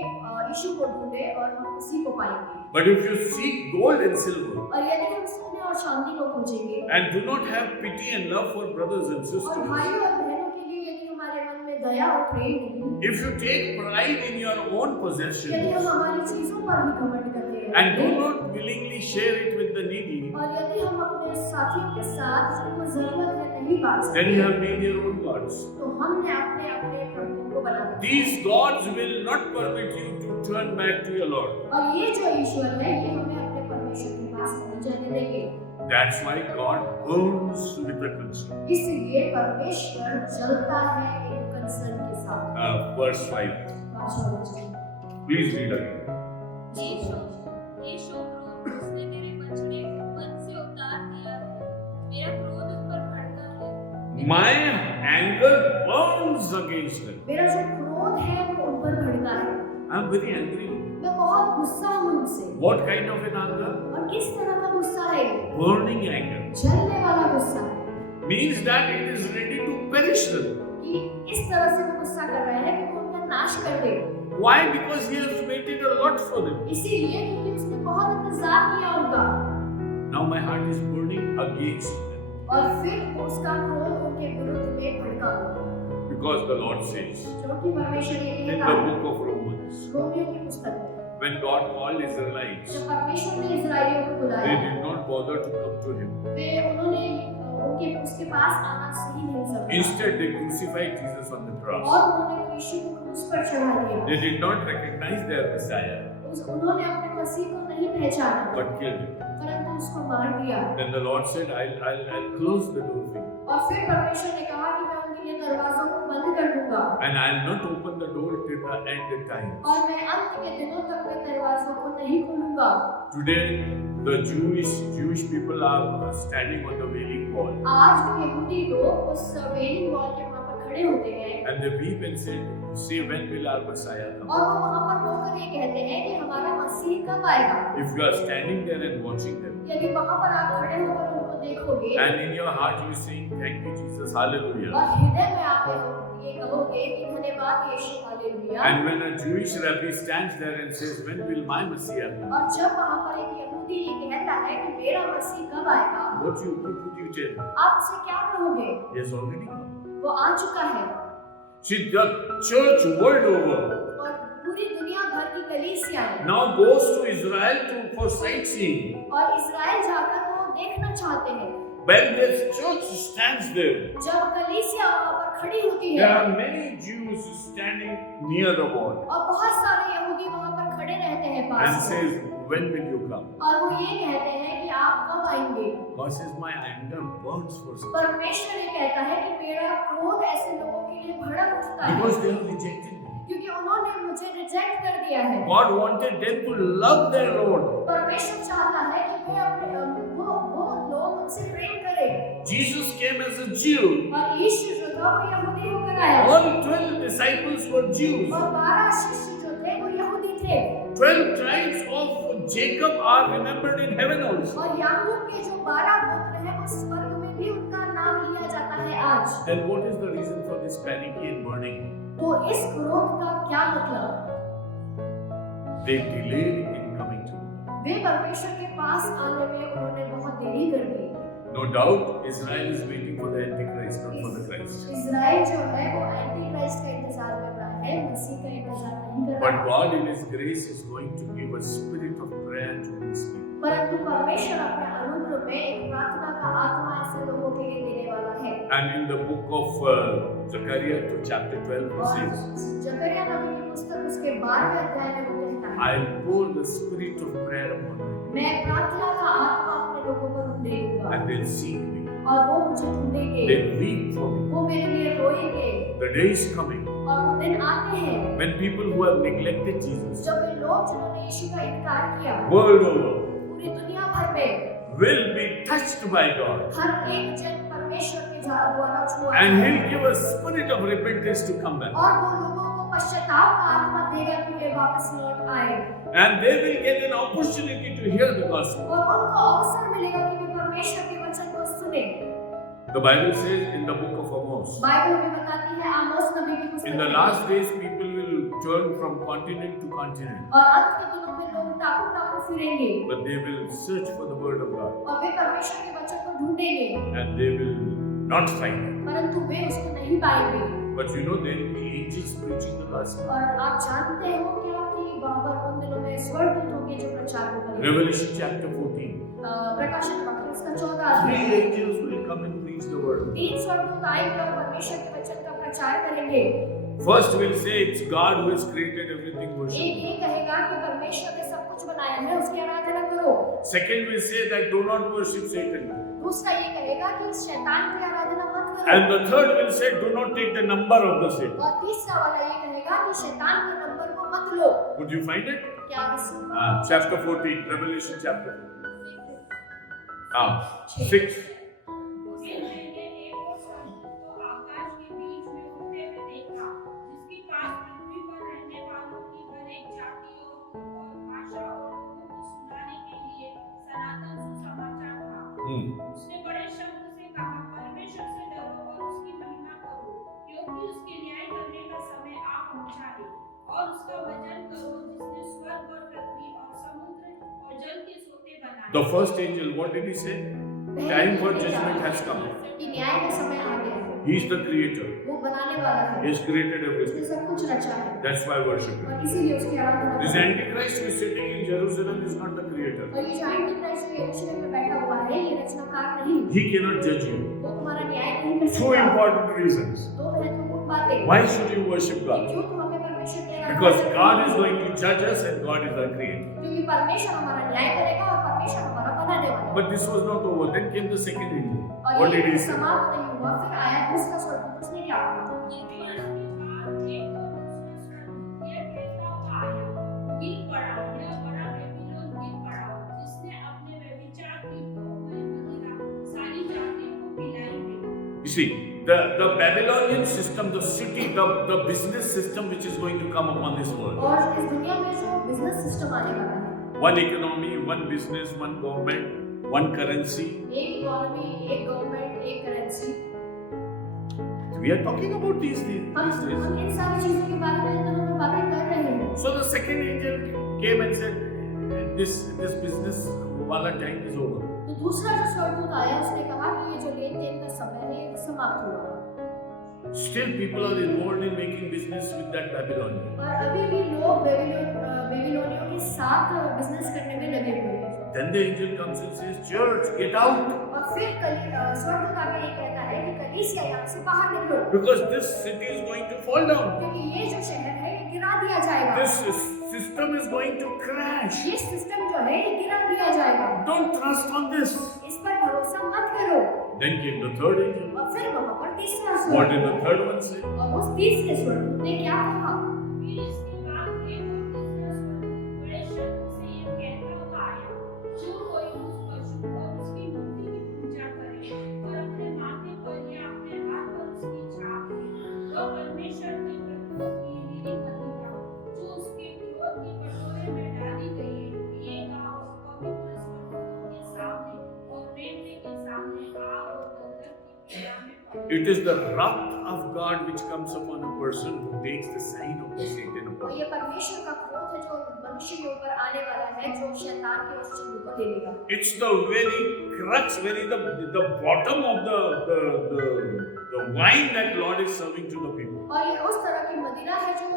यीशु को ढूंढे और हम उसी को पाएंगे। But if you seek gold and silver और यदि हम सोने और चांदी को खोजेंगे and do not have pity and love for brothers and और sisters, भाइयों और बहनों के लिए यदि हमारे मन में दया और प्रेम नहीं, if you take pride in your own यदि possessions हम हमारी चीजों पर ही घमंड करते and do हैं not willingly share it with the needy, और यदि हम अपने साथियों के साथ जिनको जरूरत है नहीं बांट then you सकते, have made your own gods. तो हमने अपने अपने प्रभुओं को बना दिया। These gods will not permit you to turn back to your Lord. और ये जो ईश्वर है ये हमें अपने परमेश्वर के पास नहीं जाने देंगे। That's why God burns with a concern. इसलिए परमेश्वर जलता है एक कंसर्न के साथ। Verse 5. पांचवां वचन। Please read again. ये शोक क्रोध उसने मेरे बछड़े मन से उतार दिया है। मेरा क्रोध उस पर भड़का है। My anger burns against them. मेरा जो क्रोध है वो उन पर भड़का है। I'm very angry. मैं बहुत गुस्सा हूँ उनसे। What kind of an anger? और किस तरह का गुस्सा है? Burning anger. जलने वाला गुस्सा है। Means that it is ready to perish them. कि इस तरह से वो गुस्सा कर रहा है कि वो उनका नाश कर दे। Why? Because he has waited a lot for them. इसीलिए क्योंकि उसने बहुत इंतजार किया उनका। Now my heart is burning against them. और फिर उसका क्रोध उनके विरुद्ध में भड़का हुआ। Because the Lord says क्योंकि परमेश्वर ने in the कहा book of Romans, रोमियो की पुस्तक में, when God called Israelites, जब परमेश्वर ने इस्राएलियों को they बुलाया, did not bother to come to him. उन्होंने उसके पास आना सही नहीं समझा। Instead, they crucified Jesus on the cross. और उन्होंने यीशु को क्रूस पर चढ़ा दिया। They did not recognize their Messiah, उन्होंने अपने मसीह को नहीं पहचाना, but killed him. परंतु उसको मार दिया। Then the Lord said, I'll close the door for you. और फिर परमेश्वर ने कहा कि मैं उनके लिए दरवाजों को बंद कर दूंगा And I'll not open the door till the end of time. और मैं अंत के दिनों तक मैं दरवाजों को नहीं खोलूंगा। Today, the Jewish people are standing on the Wailing Wall. आज यहूदी लोग उस वेलिंग वॉल के वहां पर खड़े होते हैं And they weep and say, when will our Messiah come? और वो वहां पर होकर ये कहते हैं कि हमारा मसीह कब आएगा। If you are standing there and watching them, यदि वहां पर आप खड़े होकर उनको देखोगे and in your heart you saying, thank you Jesus, hallelujah. और हृदय में आप ये कहोगे कि धन्यवाद यीशु, hallelujah. And when a Jewish rabbi stands there and says, when will my Messiah come? और जब वहां पर एक यहूदी ये कहता है कि मेरा मसीह कब आएगा, What would you tell? आप उसे क्या कहोगे? He has already come. वो आ चुका है। See, the church world over और पूरी दुनिया भर की कलीसियाएं now goes to Israel for sightseeing. और इजराइल जाकर वो देखना चाहते हैं। When this church stands there, जब कलीसिया वहाँ पर खड़ी होती there है are many Jews standing near the wall और बहुत सारे यहूदी वहाँ पर खड़े रहते हैं and पास में, says, when will you come? और वो ये कहते हैं कि आप कब आएंगे। God says, my anger burns for such परमेश्वर ये कहता है कि मेरा क्रोध ऐसे लोगों के लिए भड़क उठता है because they have rejected me. क्योंकि उन्होंने मुझे रिजेक्ट कर दिया है। God wanted them to love their Lord. परमेश्वर चाहता है कि वे अपने वो लोग उनसे प्रेम करें। Jesus came as a Jew. और यीशु जो था वो यहूदी होकर आया All 12 disciples were Jews. और 12 शिष्य जो थे वो यहूदी थे 12 tribes of Jacob are remembered in heaven also. और याकूब के जो 12 गोत्र हैं वो स्वर्ग में भी उनका नाम लिया जाता है आज। Then what is the reason for this panicky and burning? तो इस क्रोध का क्या मतलब? They delayed in coming to me. वे परमेश्वर के पास आने में उन्होंने बहुत देरी कर दी। No doubt, Israel is waiting for the Antichrist, not for the Christ. Israel जो है वो एंटी क्राइस्ट का इंतजार कर रहा है, मसीह का इंतजार नहीं कर But रहा। God in His grace is going to give a spirit of prayer to these people. परंतु परमेश्वर अपने अनुग्रह में एक प्रार्थना का आत्मा ऐसे लोगों के लिए देने वाला है। And in the book of Zechariah to chapter 12, He और says, जकरिया नबी की पुस्तक उसके 12वें अध्याय में वो कहता है, I'll pour the spirit of prayer upon them, मैं प्रार्थना का आत्मा अपने लोगों को ढूंढे दूंगा and they'll seek me. और वो मुझे ढूंढेंगे, They'll weep for me. वो मेरे लिए रोएंगे। The day is coming और वो दिन आते हैं when people who have neglected Jesus जब वे लोग जिन्होंने यीशु का इनकार किया world over पूरी दुनिया भर में will be touched by God. हर एक जन परमेश्वर के द्वारा छुआ And है। He'll give a spirit of repentance to come back. और वो लोगों को पश्चाताप का आत्मा देगा कि वे वापस लौट आए And they will get an opportunity to hear the gospel. और उनको अवसर मिलेगा कि वे परमेश्वर के वचन को सुने। The Bible says in the book of Amos, Bible हमें बताती है आमोस नबी की पुस्तक in the में, last days people will turn from continent to continent, और अंत के दिनों में लोग टापू टापू फिरेंगे but they will search for the word of God और वे परमेश्वर के वचन को ढूंढेंगे and they will not find it. परंतु वे उसको नहीं पाएंगे। But you know there will be angels preaching the gospel. और आप जानते हो क्या कि वहाँ पर उन दिनों में स्वर्गदूत होंगे जो प्रचार करेंगे। Revelation chapter 14. प्रकाशन वाक्य उसका 14 Three अध्याय। angels will come and preach the word. 3 स्वर्गदूत आएंगे और परमेश्वर के वचन का प्रचार करेंगे। First will say it's God who has created everything, worship. एक ये कहेगा कि परमेश्वर ने सब कुछ बनाया है, उसकी आराधना करो। Second will say that do not worship Satan. दूसरा ये कहेगा कि शैतान की आराधना मत करो। And the third will say do not take the number of the Satan. और तीसरा वाला ये कहेगा कि शैतान के नंबर को मत लो। Would you find it? क्या आप इस Chapter 14, Revelation chapter 6. फिर मैंने एक और स्वर्गदूत को आकाश के बीच में उड़ते हुए देखा, जिसके पास पृथ्वी पर रहने वालों की हर एक जाति और भाषा और लोगों को सुनाने के लिए सनातन सुसमाचार था। उसने बड़े शब्द से कहा, परमेश्वर से डरो और उसकी महिमा करो, क्योंकि उसके न्याय करने का समय आ पहुंचा है, और उसका भजन करो जिसने स्वर्ग और पृथ्वी और समुद्र और जल के सोते बनाए। The first angel, what did he say? Time for judgment has come. कि न्याय का समय आ गया है। He is the creator. वो बनाने वाला है। He has created उसने everything. सब कुछ रचा है That's why worship him. और इसीलिए उसकी आराधना This करो। Antichrist who is sitting in Jerusalem is not the creator. और ये जो एंटीक्राइस्ट जो यरूशलेम में बैठा हुआ है, ये रचनाकार नहीं। He cannot judge you. वो तुम्हारा न्याय नहीं कर Two सकता। important reasons. दो महत्वपूर्ण बातें। Why should you worship God? क्यों तुम हमें परमेश्वर की आराधना Because करते God हो? is going to judge us and God is our creator. क्योंकि परमेश्वर हमारा न्याय करेगा और परमेश्वर हमारा बनाने वाला है। But this was not over. Then came the second angel. और What ये did he say? समाप्त नहीं हुआ, फिर आया दूसरा स्वर्गदूत, उसने क्या कहा? ये बात के बाद एक और दूसरा स्वर्गदूत यह कहता हुआ आया, गिर पड़ा, यह बड़ा बेबीलोन गिर पड़ा, जिसने अपने व्यभिचार की मदिरा सारी जातियों को पिलाई है। You see, the Babylonian system, the city, the business system which is going to come upon this world. और इस दुनिया में जो बिजनेस सिस्टम आने वाला है, One economy, one business, one government, one currency. एक इकोनॉमी, एक गवर्नमेंट, एक currency, We are talking about these days. हम इन सारी चीजों के बारे में इन दिनों में बातें कर रहे हैं। So the second angel came and said, this business wala time is over. तो दूसरा जो स्वर्गदूत आया, उसने कहा कि ये जो लेन देन का समय है, ये समाप्त हुआ। Still people are involved in making business with that Babylonian. और अभी भी लोग बेबीलोनियों के साथ बिजनेस करने में लगे हुए हैं। Then the angel comes and says, "Church, get out, और फिर स्वर्गदूत आके ये कहता है कि कलीसिया यहाँ से बाहर निकलो, because this city is going to fall down. क्योंकि ये जो शहर है ये गिरा दिया जाएगा, This system is going to crash. ये सिस्टम जो है ये गिरा दिया जाएगा, Don't trust on this." इस पर भरोसा मत करो। Then came the third angel. और फिर वहाँ पर तीसरा What स्वर्गदूत, did the third one say? और उस तीसरे स्वर्गदूत ने क्या कहा? फिर इसके बाद एक और तीसरा स्वर्गदूत बड़े शब्द से ये कहता हुआ आया, जो कोई उस पशु और उसकी मूर्ति की पूजा करे और अपने माथे पर या अपने हाथ पर उसकी छाप ले, वो परमेश्वर के प्रकोप की नीली मदिरा जो उसके क्रोध की कटोरे में डाली गई है, पिएगा और पवित्र स्वर्गदूतों के सामने और रेवने के सामने आग और गंधक की पीड़ा में पड़ेगा। It is the wrath of God which comes upon a person who takes the sign of the Satan और upon him. ये परमेश्वर का क्रोध है जो मनुष्य के ऊपर आने वाला है, जो शैतान के उस चिन्ह को ले लेगा। It's the very crux, the bottom of the wine that Lord is serving to the people. और ये उस तरह की मदिरा है जो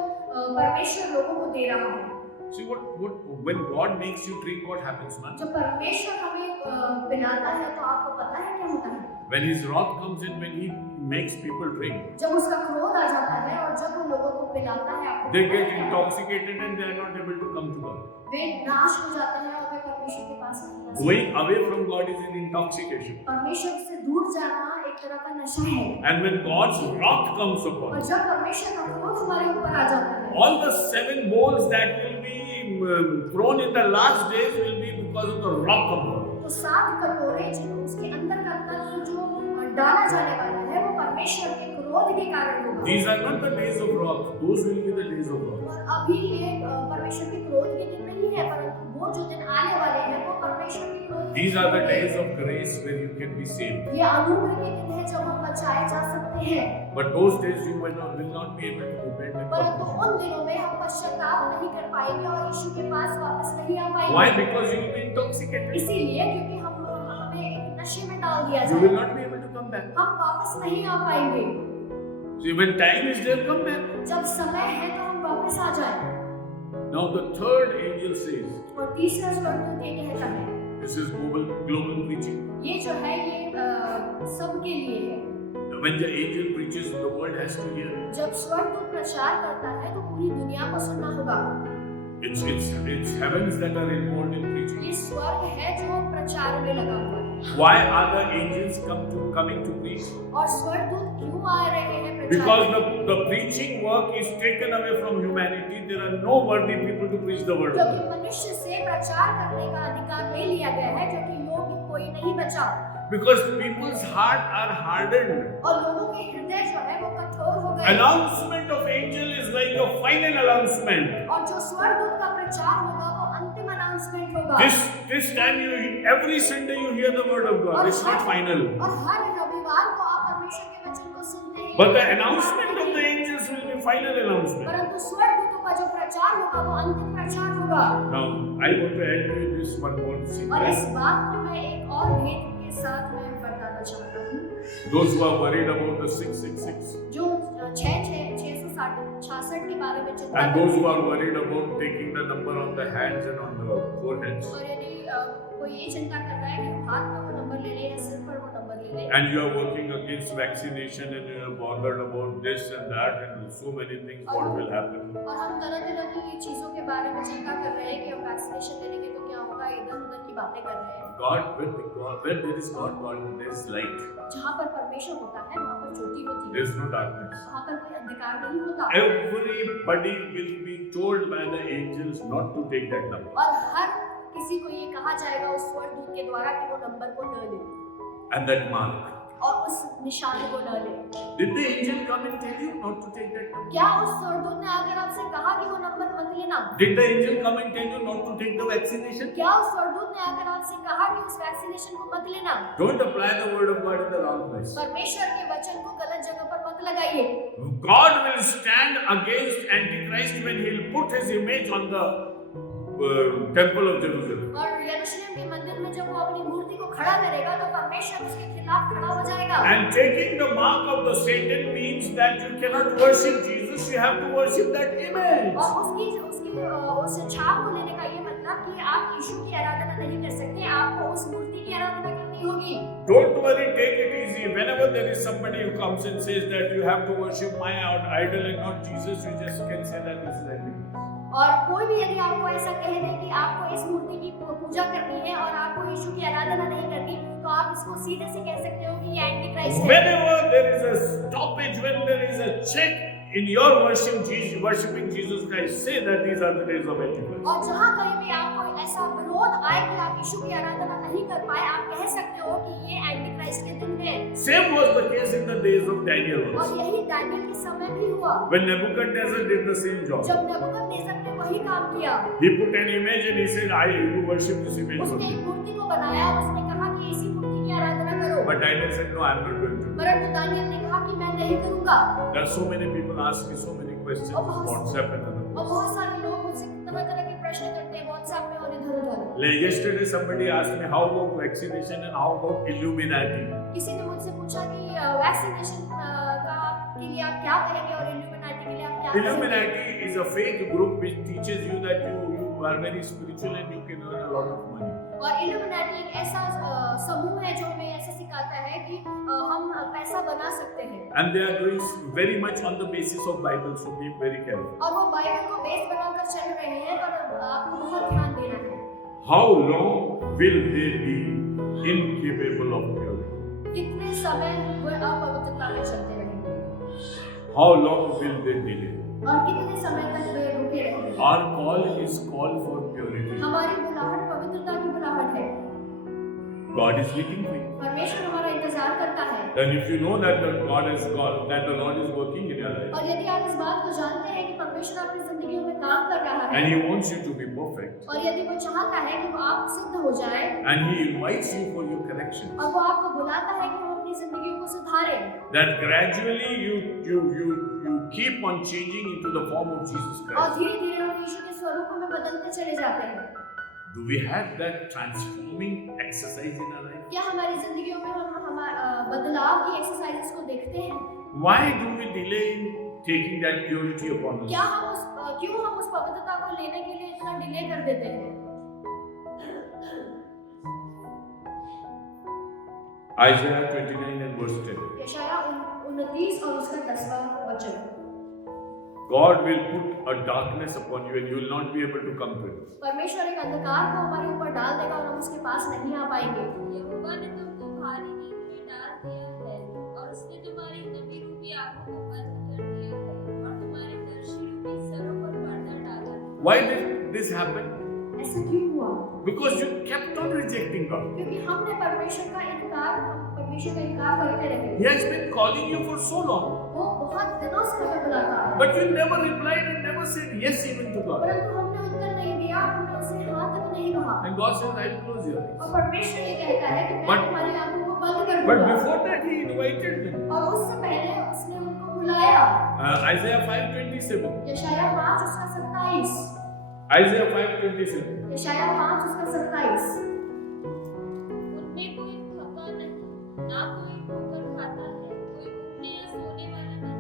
परमेश्वर लोगों को दे रहा है। See when God makes you drink, what happens, man? जब परमेश्वर हमें पिलाता है तो आपको पता है क्या होता है? When His wrath comes in, when He makes people drink, जब उसका क्रोध आ जाता है और जब वो लोगों को पिलाता है, आपको they पता get है क्या? intoxicated and they are not able to come to God. वे नाश हो जाते हैं और वे परमेश्वर के पास नहीं आ सकते। Going away from God is an intoxication. परमेश्वर से दूर जाना एक तरह का नशा है, And when God's wrath comes upon और us, जब परमेश्वर का क्रोध हमारे ऊपर आ जाता है, all the 7 bowls that will be thrown in the last days will be because of the wrath of God. तो 7 कटोरे जो उसके अंदर का तत्व जो डाला जाने वाला है वो परमेश्वर के क्रोध के कारण होगा। These are not the days of wrath; those will be the days of wrath. और अभी ये परमेश्वर के क्रोध के दिन नहीं है, परंतु वो जो दिन आने वाले हैं वो परमेश्वर के क्रोध के These दिन are the होंगे। days of grace where you can be saved. ये अनुग्रह के दिन है जब हम बचाए जा सकते हैं, But those days you will not be able to repent and परंतु come. उन दिनों में हम पश्चाताप नहीं कर पाएंगे और यीशु के पास वापस नहीं आ पाएंगे। Why? Because you will be intoxicated. इसीलिए क्योंकि हमें एक नशे में डाल दिया You will जाएगा, not be able to come back. हम वापस नहीं आ पाएंगे। See, when time is there, come back. जब समय है तो हम वापस आ जाए। Now the third angel says, और तीसरा स्वर्गदूत ये कहता है, this is global preaching. ये जो है ये सबके लिए है। When the angel preaches, the world has to hear. जब स्वर्गदूत प्रचार करता है तो पूरी दुनिया को सुनना होगा। It's heavens that are involved in preaching. ये स्वर्ग है जो प्रचार में लगा हुआ है। Why are the angels coming to preach? और स्वर्गदूत क्यों आ रहे हैं प्रचार Because में? the preaching work is taken away from humanity. There are no worthy people to preach the word of क्योंकि God. मनुष्य से प्रचार करने का अधिकार ले लिया गया है, जो कि योग्य कोई नहीं बचा। Because people's heart are hardened. और लोगों के हृदय जो है वो कठोर हो गए। Announcement of angel is like a final announcement. और जो स्वर्गदूत का प्रचार होगा वो अंतिम अनाउंसमेंट होगा। This time every Sunday you hear the word of God. It's not final. और हर रविवार को आप परमेश्वर के वचन को सुनते हैं। But the announcement of the angels will be final announcement. परंतु स्वर्गदूतों का जो प्रचार होगा वो अंतिम प्रचार होगा। Now I want to add to this one more और इस secret. बात को मैं एक और भेद के साथ मैं बताना चाहता हूँ। Those who are worried about the 666 जो 666 के बारे में चिंता and those करते who हैं, are worried about taking the number on the hands and on the foreheads, और यदि कोई ये चिंता कर रहा है कि हाथ में वो नंबर ले ले या सिर पर वो नंबर ले ले, and you are working against vaccination and you are bothered about this and that and so many things, what will happen? और हम तरह की चीजों के बारे में चिंता कर रहे हैं कि हम वैक्सीनेशन लेने के तो क्या होगा, इधर उधर की बातें कर रहे हैं। Where there is God, there is light. जहाँ पर परमेश्वर होता है वहाँ पर ज्योति होती है, There is no darkness. वहाँ पर कोई अंधकार नहीं होता। Everybody will be told by the angels not to take that number. और हर किसी को ये कहा जाएगा उस स्वर्गदूत के द्वारा कि वो नंबर को न ले And that mark. और उस निशान को न ले। Did the angel come and tell you not to take that number? क्या उस स्वर्गदूत ने आकर आपसे कहा कि वो नंबर मत लेना? Did the angel come and tell you not to take the vaccination? क्या उस स्वर्गदूत ने आकर आपसे कहा कि उस वैक्सीनेशन को मत लेना? Don't apply the word of God in the wrong place. परमेश्वर के वचन को गलत जगह पर मत लगाइए। God will stand against Antichrist when he will put his image on the temple of Jerusalem. और यरूशलेम के मंदिर में जब वो अपनी मूर्ति को खड़ा करेगा तो परमेश्वर उसके खिलाफ खड़ा हो जाएगा। And taking the mark of the Satan means that you cannot worship Jesus, you have to worship that image. और उसकी उस छाप को लेने का ये मतलब कि आप यीशु की आराधना नहीं नहीं कर सकते, आपको उस मूर्ति की आराधना करनी होगी। Don't worry, take it easy. Whenever there is somebody who comes and says that you have to worship my idol and not Jesus, you just can say that this is Antichrist. और कोई भी यदि आपको ऐसा कह दे कि आपको इस मूर्ति की पूजा करनी है और आपको यीशु की आराधना नहीं करनी, तो आप इसको सीधे से कह सकते हो कि ये एंटी क्राइस्ट है। Whenever there is a stoppage, when there is a check in your worshiping Jesus Christ, say that these are the days of Antichrist. और जहाँ कहीं भी आपको ऐसा विरोध आए कि आप यीशु की आराधना नहीं कर पाए, आप कह सकते हो कि ये एंटी क्राइस्ट के दिन है। Same was the case in the days of Daniel और also. यही दानियेल के समय भी हुआ। When Nebuchadnezzar did the same job, जब नेबूकदनेस्सर ने वही काम किया, he put an image and he said, you worship this image उसने only. एक मूर्ति को बनाया और उसने कहा कि इसी मूर्ति की आराधना करो। But Daniel said, no, I am not going to. परंतु दानियेल ने कहा कि मैं नहीं करूंगा। There are so many people ask me so many questions on WhatsApp and other और बहुत सारे लोग मुझसे तरह-तरह के प्रश्न करते हैं WhatsApp में और इधर-उधर। Yesterday somebody asked me how about vaccination and how about Illuminati. किसी ने मुझसे पूछा कि वैक्सीनेशन के लिए आप क्या कहेंगे और इल्यूमिनाटी के लिए आप क्या कहेंगे? Illuminati is a fake group which teaches you that you are very spiritual and you can earn a lot of money. और इल्यूमिनाटी एक ऐसा समूह है जो हमें ऐसा सिखाता है कि हम पैसा बना सकते हैं। And they are doing very much on the basis of Bible, so be very careful. और वो बाइबल को बेस बनाकर चल रहे हैं, पर आपको बहुत ध्यान देना है। How long will they be incapable of purity? कितने समय वो अपवित्रता में चलते रहेंगे? How long will they delay? और कितने समय तक वे रुके रहेंगे? Our call is call for purity. हमारी बुलाहट पवित्रता की बुलाहट है। God is waiting for you. परमेश्वर हमारा इंतजार करता है। And if you know that the Lord is working in your life, और यदि आप इस बात को जानते हैं कि परमेश्वर आपकी जिंदगियों में काम कर रहा है, and He wants you to be perfect, और यदि वो चाहता है कि वो आप सिद्ध हो जाए, and He invites you for your correction, और वो आपको बुलाता है कि हम अपनी जिंदगियों को सुधारें, that gradually you keep on changing into the form of Jesus और Christ. धीरे-धीरे हम यीशु के स्वरूप में बदलते चले जाते हैं। Do we have that transforming exercise in our life? क्या हमारी जिंदगियों में हम बदलाव की एक्सरसाइजेस को देखते हैं? Why do we delay in taking that purity upon us? क्यों हम उस पवित्रता को लेने के लिए इतना डिले कर देते हैं? Isaiah 29 and verse 10. यशायाह 29 और उसका 10वां वचन। God will put a darkness upon you and you will not be able to come to it. परमेश्वर एक अंधकार को हमारे ऊपर डाल देगा और हम उसके पास नहीं आ पाएंगे। यहोवा ने तुमको भारी नींद में डाल दिया है और उसने तुम्हारी नबी रूपी आंखों को बंद कर दिया है और तुम्हारे दर्शी रूपी सरों पर पर्दा डाला है। Why did this happen? ऐसा क्यों हुआ? Because you kept on rejecting God. क्योंकि हमने परमेश्वर का इनकार करते रहे। He has been calling you for so long, वो बहुत दिनों से हमें बुलाता है, but you never replied and never said yes even to God. परंतु हमने उत्तर नहीं दिया, हमने उसे हाँ तक नहीं कहा। And God says, I will close your eyes. और परमेश्वर ये कहता है कि मैं But- तुम्हारी आंखों को बंद कर But दूंगा। before that, He invited them. और उससे पहले उसने उनको बुलाया। Isaiah 5:27. यशायाह 5 उसका 27। Isaiah 5:27. यशायाह 5 उसका 27। उनमें कोई थका नहीं, ना कोई ठोकर खाता है, कोई उठने या सोने वाला नहीं,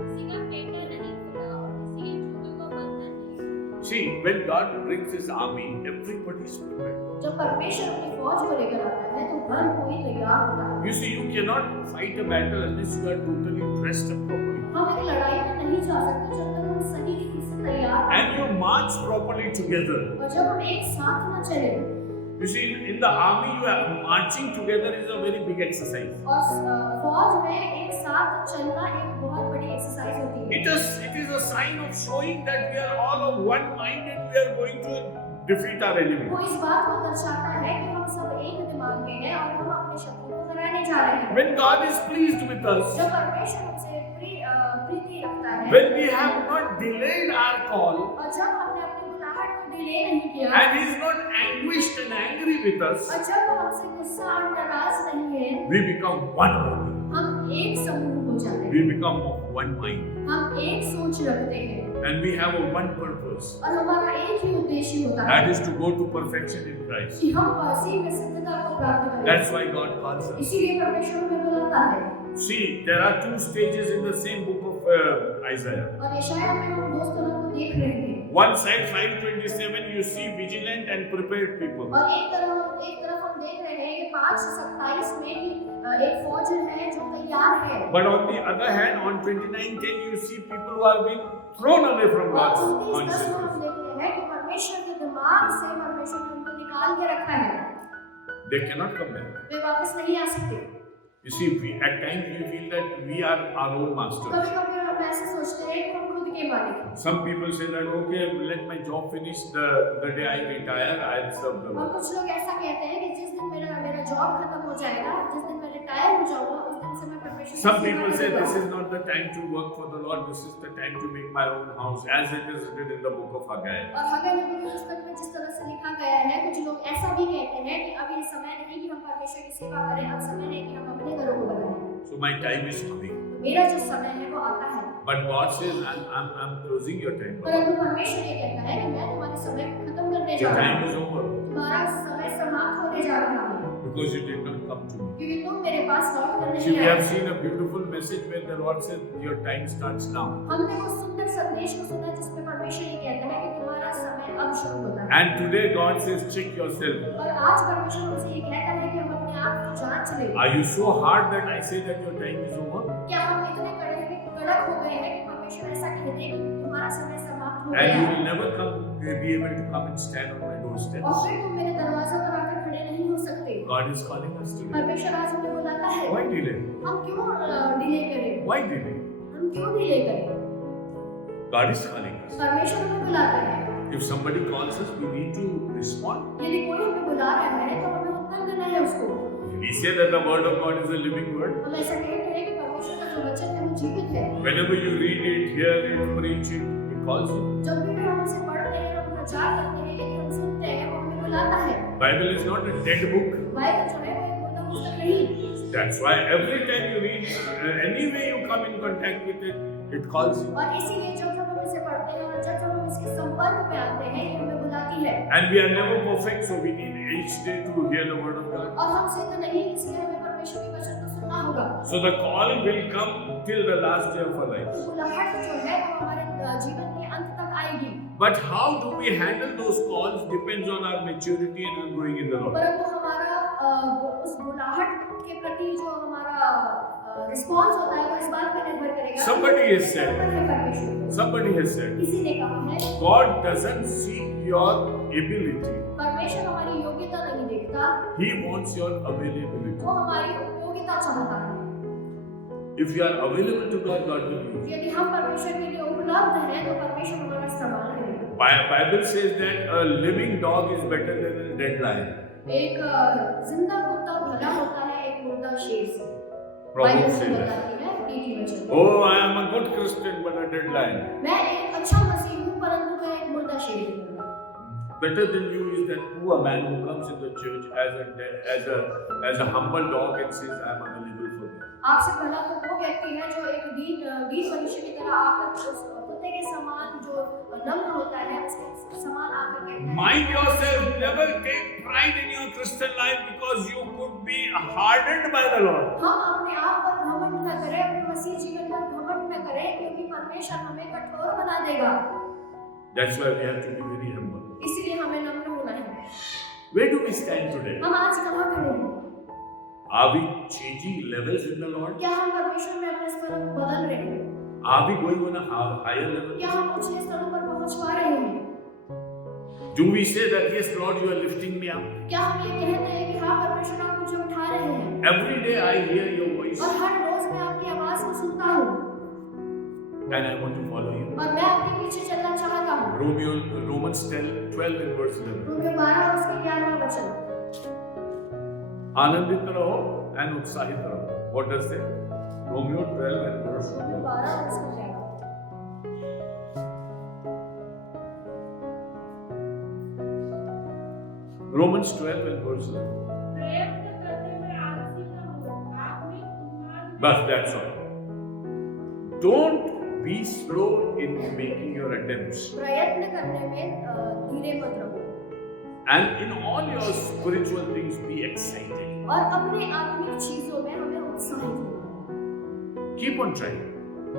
किसी का पेटा नहीं खुला और किसी के जूतों का बंधन नहीं। See, when God brings His army, everybody is prepared. जब परमेश्वर अपनी फौज को लेकर आता है तो हर कोई तैयार होता है। You see, you cannot fight a battle unless you are totally dressed up properly. हम एक लड़ाई में नहीं जा सकते जब तक हम सही रीति से तैयार हैं। And you march properly together. और जब हम एक साथ न चले, You see, in the army, you are marching together is a very big exercise. और फौज में एक साथ चलना एक बहुत बड़ी एक्सरसाइज होती है। It is a sign of showing that we are all of one mind and we are going to defeat our enemy. वो इस बात को दर्शाता है कि हम सब एक दिमाग के हैं और हम अपने शत्रु को हराने जा रहे हैं। When God is pleased with us, जब परमेश्वर हमसे प्रीति रखता है, when we have not delayed our call, और जब हमने अपनी बुलाहट को डिले नहीं किया, and He is not anguished and angry with us, और जब वो हमसे गुस्सा और नाराज नहीं है, we become one body. हम एक समूह हो जाते हैं। We become of one mind. हम एक सोच रखते हैं And we have a one purpose. और हमारा एक ही उद्देश्य होता है That is to go to perfection in Christ. कि हम मसीह में सिद्धता को प्राप्त करें। That's why God calls us. इसीलिए परमेश्वर हमें बुलाता है। See, there are two stages in the same book of Isaiah. और यशायाह में हम दो स्तरों को देख रहे हैं। One side 5:27 you see vigilant and prepared people. और एक तरफ हम देख रहे हैं कि 5:27 में कि एक फौज है जो तैयार है। But on the other hand, on 29:10 you see people who are being thrown away from God's और 29:10 में हम consciousness. देखते हैं कि परमेश्वर के दिमाग से परमेश्वर ने उनको निकाल के रखा है। They cannot come back. वे वापस नहीं आ सकते। You see, at times we feel that we are our own masters. कभी-कभी हम ऐसे सोचते हैं कि हम खुद के मालिक हैं। Some people say that, okay, let my job finish the day I retire, I'll serve the और Lord. कुछ लोग ऐसा कहते हैं कि जिस दिन मेरा जॉब खत्म हो जाएगा, जिस दिन मैं रिटायर हो जाऊंगा, उस दिन से मैं परमेश्वर की Some सेवा people say करूंगा। this is not the time to work for the Lord, this is the time to make my own house, as it is written in the book of Haggai. और हगै नबी की पुस्तक में जिस तरह से लिखा गया है, कुछ लोग ऐसा भी कहते हैं कि अब ये समय नहीं कि हम परमेश्वर की सेवा करें, अब समय है कि हम अपने घरों को बनाएं। So my time is coming. मेरा जो समय है वो आता है। But God says, I'm closing your time. परंतु परमेश्वर ये कहता है कि मैं तुम्हारे समय को खत्म करने जा Your रहा time हूँ। is over तुम्हारा समय समाप्त होने जा रहा है, because you did not come to me. क्योंकि तुम मेरे पास लौट कर See, नहीं we have आए। seen a beautiful message where the Lord said, your time starts now. हमने वो सुंदर संदेश को सुना जिसमें परमेश्वर ये कहता है कि तुम्हारा समय अब शुरू होता है। And today God says, check yourself. और आज परमेश्वर हमसे ये कहता है कि हम अपने आप को जांच लें। Are you so hard that I say that your time is over? क्या हम इतने कड़क हो गए हैं कि परमेश्वर ऐसा कह दे कि तुम्हारा समय समाप्त हो And गया you है will never be able to come and stand on my doorstep. और फिर तुम मेरे दरवाजे पर आकर खड़े नहीं हो सकते। God is calling us today. परमेश्वर आज हमें बुलाता है। Why delay? हम क्यों डिले करें? Why delay? हम क्यों डिले करें? God is calling us. परमेश्वर हमें बुलाता है। If somebody calls us, we need to respond. यदि कोई हमें बुला रहा है तो हमें उत्तर देना है उसको। We say that the word of God is a living word. हम ऐसा कहते हैं कि परमेश्वर का जो वचन है वो जीवित है। Whenever you read it, hear it, preach it, He calls you. जब भी हम उसे पढ़ते हैं, हम प्रचार करते हैं, यदि हम सुनते हैं, वो हमें बुलाता है। Bible is not a dead book. Bible जो है वो एक मुर्दा पुस्तक नहीं। That's why every time you read, any way you come in contact with it, it calls you. और इसीलिए जब हम इसे पढ़ते हैं और जब हम इसके संपर्क में आते हैं, ये हमें बुलाती है। And we are never perfect, so we need each day to hear the word of God. और हम सिद्ध नहीं, इसलिए हमें परमेश्वर के वचन को सुनना होगा। So the call will come till the last day of our life. तो बुलाहट जो है वो हमारे जीवन के अंत तक आएगी। But how do we handle those calls depends on our maturity and our growing in the Lord. परंतु हमारा उस बुलाहट के प्रति जो हमारा रिस्पॉन्स होता है वो इस बात पर निर्भर करेगा। Somebody has said. पर है परमेश्वर। Somebody has said, किसी ने कहा है God doesn't seek your ability. परमेश्वर हमारी योग्यता नहीं देखता, He wants your availability. वो हमारी उपयोगिता चाहता है। If you are available to God, God will use you. यदि हम परमेश्वर के लिए उपलब्ध हैं तो परमेश्वर हमारा इस्तेमाल करेगा। Bible says that a living dog is better than a dead lion. एक जिंदा कुत्ता भला होता है एक मुर्दा शेर से। Proverbs Bible says that. बताती है टीटी वचन। Oh, I am a good Christian but a dead lion. मैं एक अच्छा मसीह हूँ परंतु मैं एक मुर्दा शेर हूँ। Better than you is that poor man who comes in the church as a humble dog and says, I am available for you. आपसे भला तो वो व्यक्ति है जो एक दीन मनुष्य की तरह आकर उस कुत्ते के समान जो नम्र होता है उसके समान आकर कहता है। Mind yourself, never take pride in your Christian life because you could be hardened by the Lord. हम अपने आप पर घमंड न करें, अपने मसीह जीवन पर घमंड न करें क्योंकि परमेश्वर हमें कठोर बना देगा। That's why we have to be very humble. इसीलिए हमें नम्र होना है। Where do we stand today? हम आज कहाँ खड़े हैं? Are we changing levels in the Lord? क्या हम परमेश्वर में अपने स्तरों को बदल रहे हैं? Are we going on a higher level? क्या हम ऊंचे स्तरों पर पहुंच पा रहे हैं? Do we say that, yes, Lord, you are lifting me up? क्या हम ये कहते हैं कि हाँ परमेश्वर आप मुझे उठा रहे हैं? Every day I hear your voice और हर रोज मैं आपकी आवाज को सुनता हूँ and I want to follow you. और मैं आपके पीछे चलना चाहता हूँ। Romans 12 and verse 11. रोमियो 12 और उसके 11वां वचन। आनंदित रहो and उत्साहित रहो. What does it say? Romans 12 and verse 11. Romeo 12 और उसका 11। Romans 12 and verse 11. प्रयत्न करने में आलसी न हो, आप में उन्माद में But that's all. Don't be slow in making your attempts. प्रयत्न करने में धीरे मत रहो And in all your spiritual things, be excited. और अपने आत्मिक चीजों में हमें उत्साहित होना। Keep on trying.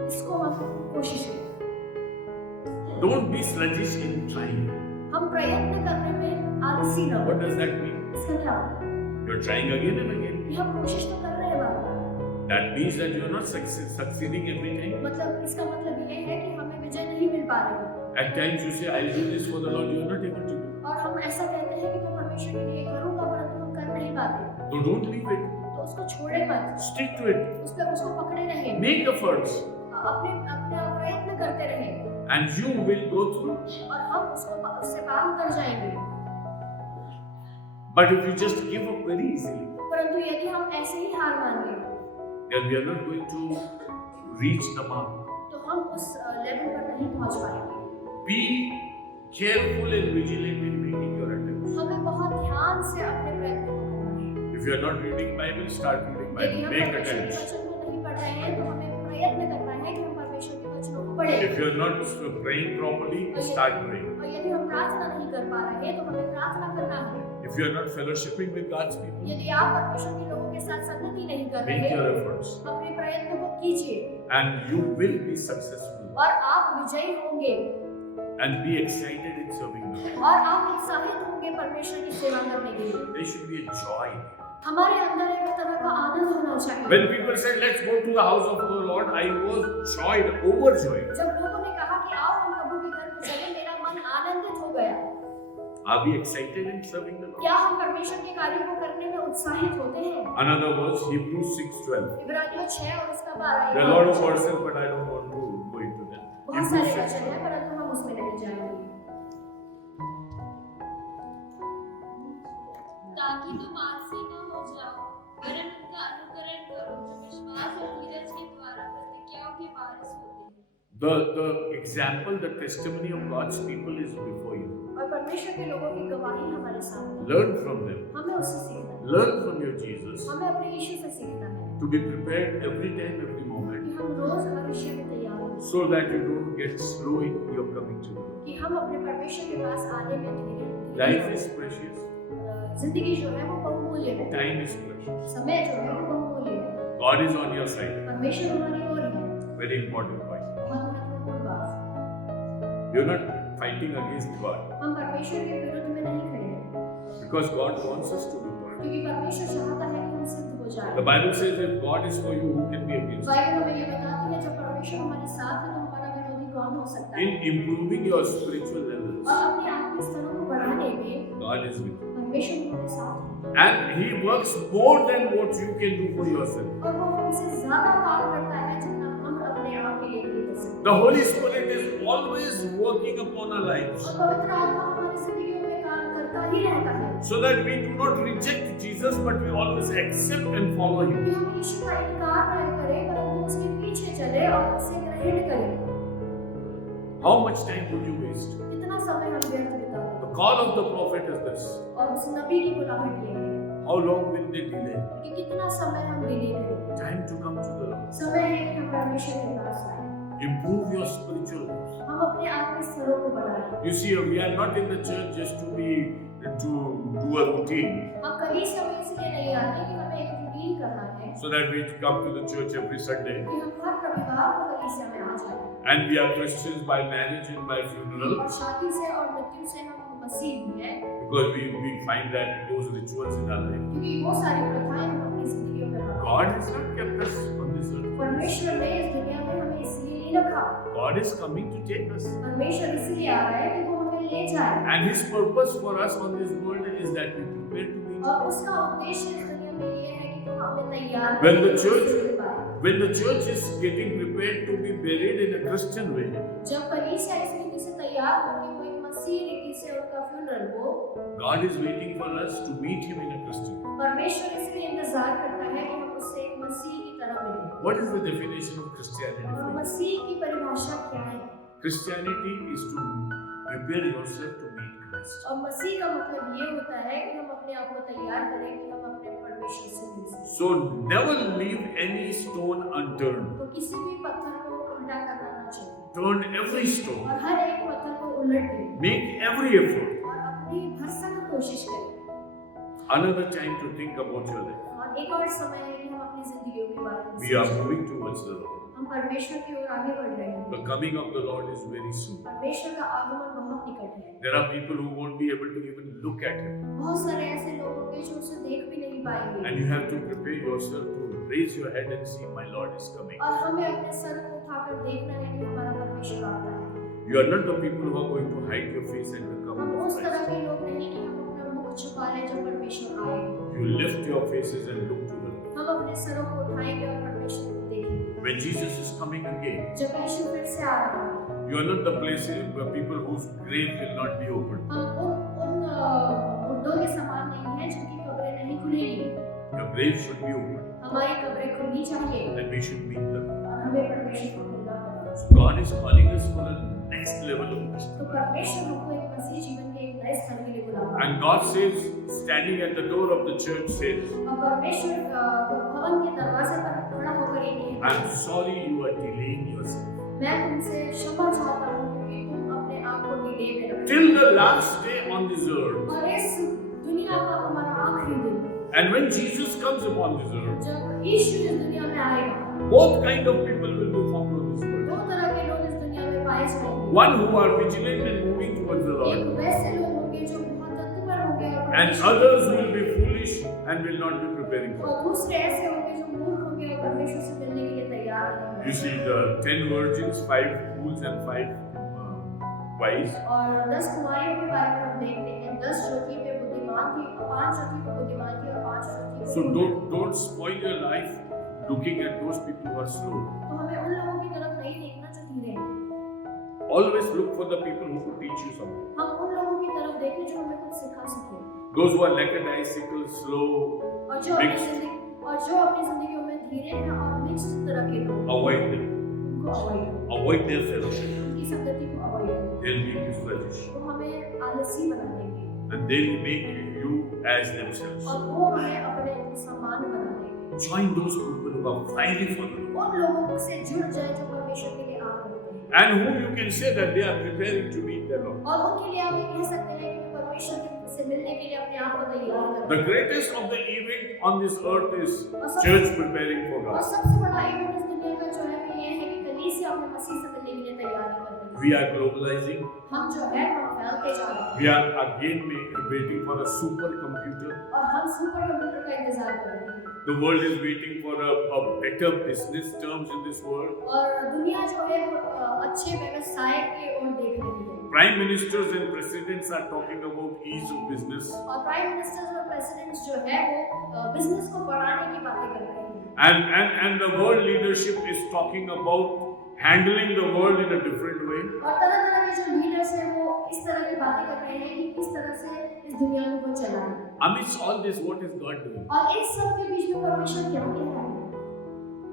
इसको हम कोशिश करें। Don't be sluggish in trying. हम प्रयत्न करने में आलसी न हो। What does that mean? इसका क्या मतलब? You're trying again and again. कि हम कोशिश तो कर रहे हैं बार-बार। That means that you're not succeeding every time. मतलब इसका मतलब ये है कि हमें विजय नहीं मिल पा रही है। At times you say, I'll do this for the Lord, you're not able to do. और हम ऐसा कहते हैं कि मैं परमेश्वर के लिए करूँगा, परंतु हम कर नहीं पाते। So don't leave it. तो उसको छोड़े मत। Stick to it. उसको पकड़े रहें। Make efforts. अपने प्रयत्न करते रहें। And you will go through. और हम उससे पार उतर जाएंगे। But if you just give up very easily, परंतु यदि हम ऐसे ही हार मान लें, then we are not going to reach the mark. तो हम उस लेवल पर नहीं पहुंच पाएंगे। Be careful and vigilant in making your attempts. हमें बहुत ध्यान से अपने प्रयत्न को करना है। If you are not reading Bible, start reading यदि Bible. हम Make परमेश्वर के attempts. वचन को नहीं पढ़ रहे हैं, तो हमें प्रयत्न करना है कि हम परमेश्वर के वचनों को पढ़ें। If you are not praying properly, start praying. और यदि हम प्रार्थना नहीं कर पा रहे हैं, तो हमें प्रार्थना करना है। If you are not fellowshipping with God's people, यदि आप परमेश्वर के लोगों के साथ संगति नहीं कर रहे make your हैं, efforts. अपने प्रयत्न को कीजिए And you will be successful. और आप विजयी होंगे And be excited in serving God. और आप उत्साहित होंगे परमेश्वर की सेवा करने के लिए। There should be a joy. हमारे अंदर एक तरह का आनंद होना चाहिए। When people said, let's go to the house of the Lord, I was joyed, overjoyed. जब लोगों ने कहा कि आओ हम प्रभु के घर में चलें, मेरा मन आनंदित हो गया। Are we excited in serving the Lord? क्या हम परमेश्वर के कार्यों को करने में उत्साहित होते हैं? Another verse, Hebrews 6:12. इब्रानियों 6 और उसका 12। There are a lot of verses, but I don't want to go into them. बहुत सारे वचन हैं, परंतु हम उसमें नहीं जाएंगे। ताकि तुम आलसी न हो जाओ, वरन उनका अनुकरण करो जो विश्वास और धीरज के द्वारा प्रतिज्ञाओं के वारिस होते हैं। The example, the testimony of God's people is before you. और परमेश्वर के लोगों की गवाही हमारे सामने है। Learn from them. हमें उससे सीखना है। Learn from your Jesus हमें अपने यीशु से सीखना है to be prepared every time, every moment, कि हम रोज भविष्य में तैयार हों, so that you don't get slow in your coming to Him. कि हम अपने परमेश्वर के पास आने में धीरे Life is precious. जिंदगी जो है वो बहुमूल्य है। Time is precious. समय जो है वो बहुमूल्य है। God is on your side. परमेश्वर हमारी ओर है। Very important point. बहुत महत्वपूर्ण बात। You're not fighting against God, हम परमेश्वर के विरुद्ध में नहीं खड़े हैं, because God wants us to be perfect. क्योंकि परमेश्वर चाहता है कि हम सिद्ध हो जाएं। The Bible says if God is for you, who can be against you? Bible हमें ये बताती है जब परमेश्वर हमारे साथ है तो हमारा विरोधी कौन हो सकता है? In improving your spiritual levels, और अपने आत्मिक स्तरों को बढ़ाने में God is with you. परमेश्वर हमारे साथ है And He works more than what you can do for yourself. और वो हमसे ज्यादा काम करता है जितना हम अपने आप के लिए नहीं कर सकते। The Holy Spirit is always working upon our lives, और पवित्र आत्मा हमारी जिंदगियों में काम करता ही रहता है so that we do not reject Jesus, but we always accept and follow Him. कि हम यीशु का इनकार न करें परंतु उसके पीछे चले और उसे ग्रहण करें। How much time would you waste? कितना समय हम व्यर्थ बिताएं? The call of the prophet is this. और उस नबी की बुलाहट ये है How long will they delay? कि कितना समय हम डिले करें। Time to come to the Lord. समय है कि हम परमेश्वर के पास आएं। Improve your spiritual lives. हम अपने आत्मिक स्तरों को बढ़ाएं। You see, we are not in the church just to do a routine, हम कलीसिया में इसलिए नहीं आते कि हमें एक रूटीन करना है so that we come to the church every Sunday. कि हम हर रविवार को कलीसिया में आ जाएं। And we are Christians by marriage and by funeral, और शादी से और मृत्यु से हम मसीह भी हैं because we find that those rituals in our life. क्योंकि वो सारी प्रथाएं हम अपनी जिंदगियों में रखते हैं। God has not kept us on this earth. परमेश्वर ने इस दुनिया में हमें इसलिए नहीं रखा। God is coming to take us. परमेश्वर इसलिए आ रहा है कि वो हमें ले जाए And His purpose for us on this world is that we prepare to meet Him. और उसका उद्देश्य इस दुनिया में ये है कि वो हमें तैयार When the करें, church- उससे पाए। When the church is getting prepared to be buried in a Christian way, जब कलीसिया इस रीति से तैयार हो कि कोई मसीह रीति से उनका फ्यूनरल हो, God is waiting for us to meet Him in a Christian way. परमेश्वर इसलिए इंतजार करता है कि हम उससे एक मसीह की तरह मिलें। What is the definition of Christianity और for you? मसीह की परिभाषा क्या है? Christianity is to prepare yourself to meet Christ. और मसीह का मतलब ये होता है कि हम अपने आप को तैयार करें कि हम अपने परमेश्वर से मिल सकें। So never leave any stone unturned. तो किसी भी पत्थर को उल्टा करना ना चाहिए Turn every stone. और हर एक पत्थर को उलट दें Make every effort. और अपनी भरसक कोशिश करें। Another time to think about your life. और एक और समय है कि हम अपनी जिंदगियों के बारे में We are सोचें। moving towards the Lord. हम परमेश्वर की ओर आगे बढ़ रहे हैं। The coming of the Lord is very soon. परमेश्वर का आगमन बहुत निकट है। There are people who won't be able to even look at Him. बहुत सारे ऐसे लोग होंगे जो उसे देख भी नहीं पाएंगे। And you have to prepare yourself to raise your head and see, my Lord is coming. और हमें अपने सर को उठाकर देखना है कि हमारा परमेश्वर आता है। You are not the people who are going to hide your face and will come हम to उस तरह Christ. के लोग नहीं कि हम अपना मुख छुपा लें जब परमेश्वर आए। You lift your faces and look to the Lord. हम अपने सरों को उठाएंगे और परमेश्वर को देखेंगे। When Jesus is coming again, जब यीशु फिर से आ रहा है, you are not the places where people whose grave will not be opened. हम उन मुर्दों के समान नहीं हैं जिनकी कब्रें नहीं खुलेंगी। Your grave should be opened, हमारी कब्रें खुलनी चाहिए and we should meet them. और हमें परमेश्वर को मिलना होगा। So God is calling us for the next level of तो Christian. परमेश्वर हमको एक मसीह जीवन के एक नए स्तर के लिए बुला रहा है। And God says, standing at the door of the church says, और परमेश्वर भवन के दरवाजे पर खड़ा होकर ये कहता है, I'm sorry you are delaying yourself. मैं तुमसे क्षमा चाहता हूँ क्योंकि तुम अपने आप को डिले में रखते Till the last day on this earth. हो। और इस दुनिया का हमारा आखिरी दिन, And when Jesus comes upon this earth, जब यीशु इस दुनिया में आएगा, both kind of people will be found on this earth. दो तरह के लोग इस दुनिया में पाए जाएंगे। One who are vigilant and moving towards the Lord, एक वैसे लोग होंगे जो बहुत तत्पर होंगे और and others will be foolish and will not be preparing for it. और दूसरे ऐसे होंगे जो मूर्ख होंगे और परमेश्वर से मिलने के लिए तैयार नहीं होंगे। You see the 10 virgins, 5 fools and 5 wise. और 10 कुमारियों के बारे में हम देखते हैं, 10 ज्योति पे बुद्धिमान थी, 5 ज्योति पे बुद्धिमान थी और 5 ज्योति पे So मूर्ख थी। don't spoil your life looking at those people who are slow. तो हमें उन लोगों की तरफ नहीं देखना जो धीरे हैं। Always look for the people who could teach you something. हम उन लोगों की तरफ देखें जो हमें कुछ सिखा सके Those who are lackadaisical, slow, और जो अपनी Mixed. जिंदगियों में धीरे हैं और मिक्स्ड तरह के लोग, avoid them. उनको अवॉइड करें, Avoid their fellowship. उनकी संगति को अवॉइड करें। They'll make you sluggish. वो हमें आलसी बना देंगे And they'll make you as themselves. और वो हमें अपने समान बना देंगे। Join those people who are fiery for the Lord. उन लोगों से जुड़ जाए जो परमेश्वर के लिए आग रखते हैं And who you can say that they are preparing to meet their Lord. और उनके लिए आप ये कह सकते हैं कि परमेश्वर से मिलने के लिए अपने आप को तैयार कर The greatest of the event on this earth is church preparing for और God. सबसे बड़ा इवेंट इस दुनिया का जो है वो ये है कि कलीसिया अपने मसीह से मिलने के लिए तैयारी कर रही है। We are globalizing. हम जो है हम फैलते जा रहे हैं We are again waiting for a supercomputer. और हम सुपर कंप्यूटर का इंतजार कर रहे हैं The world is waiting for a better business terms in this world. और दुनिया जो है वो अच्छे व्यवसाय की ओर देख रही है Prime ministers and presidents are talking about ease of business. और प्राइम मिनिस्टर्स और प्रेसिडेंट्स जो है वो बिजनेस को बढ़ाने की बातें कर रहे हैं And the world leadership is talking about handling the world in a different way. और तरह तरह के जो लीडर्स हैं वो इस तरह की बातें कर रहे हैं कि किस तरह से इस दुनिया को वो चलाएं Amidst all this, what is God doing? और इस सब के बीच में परमेश्वर क्या कह रहा है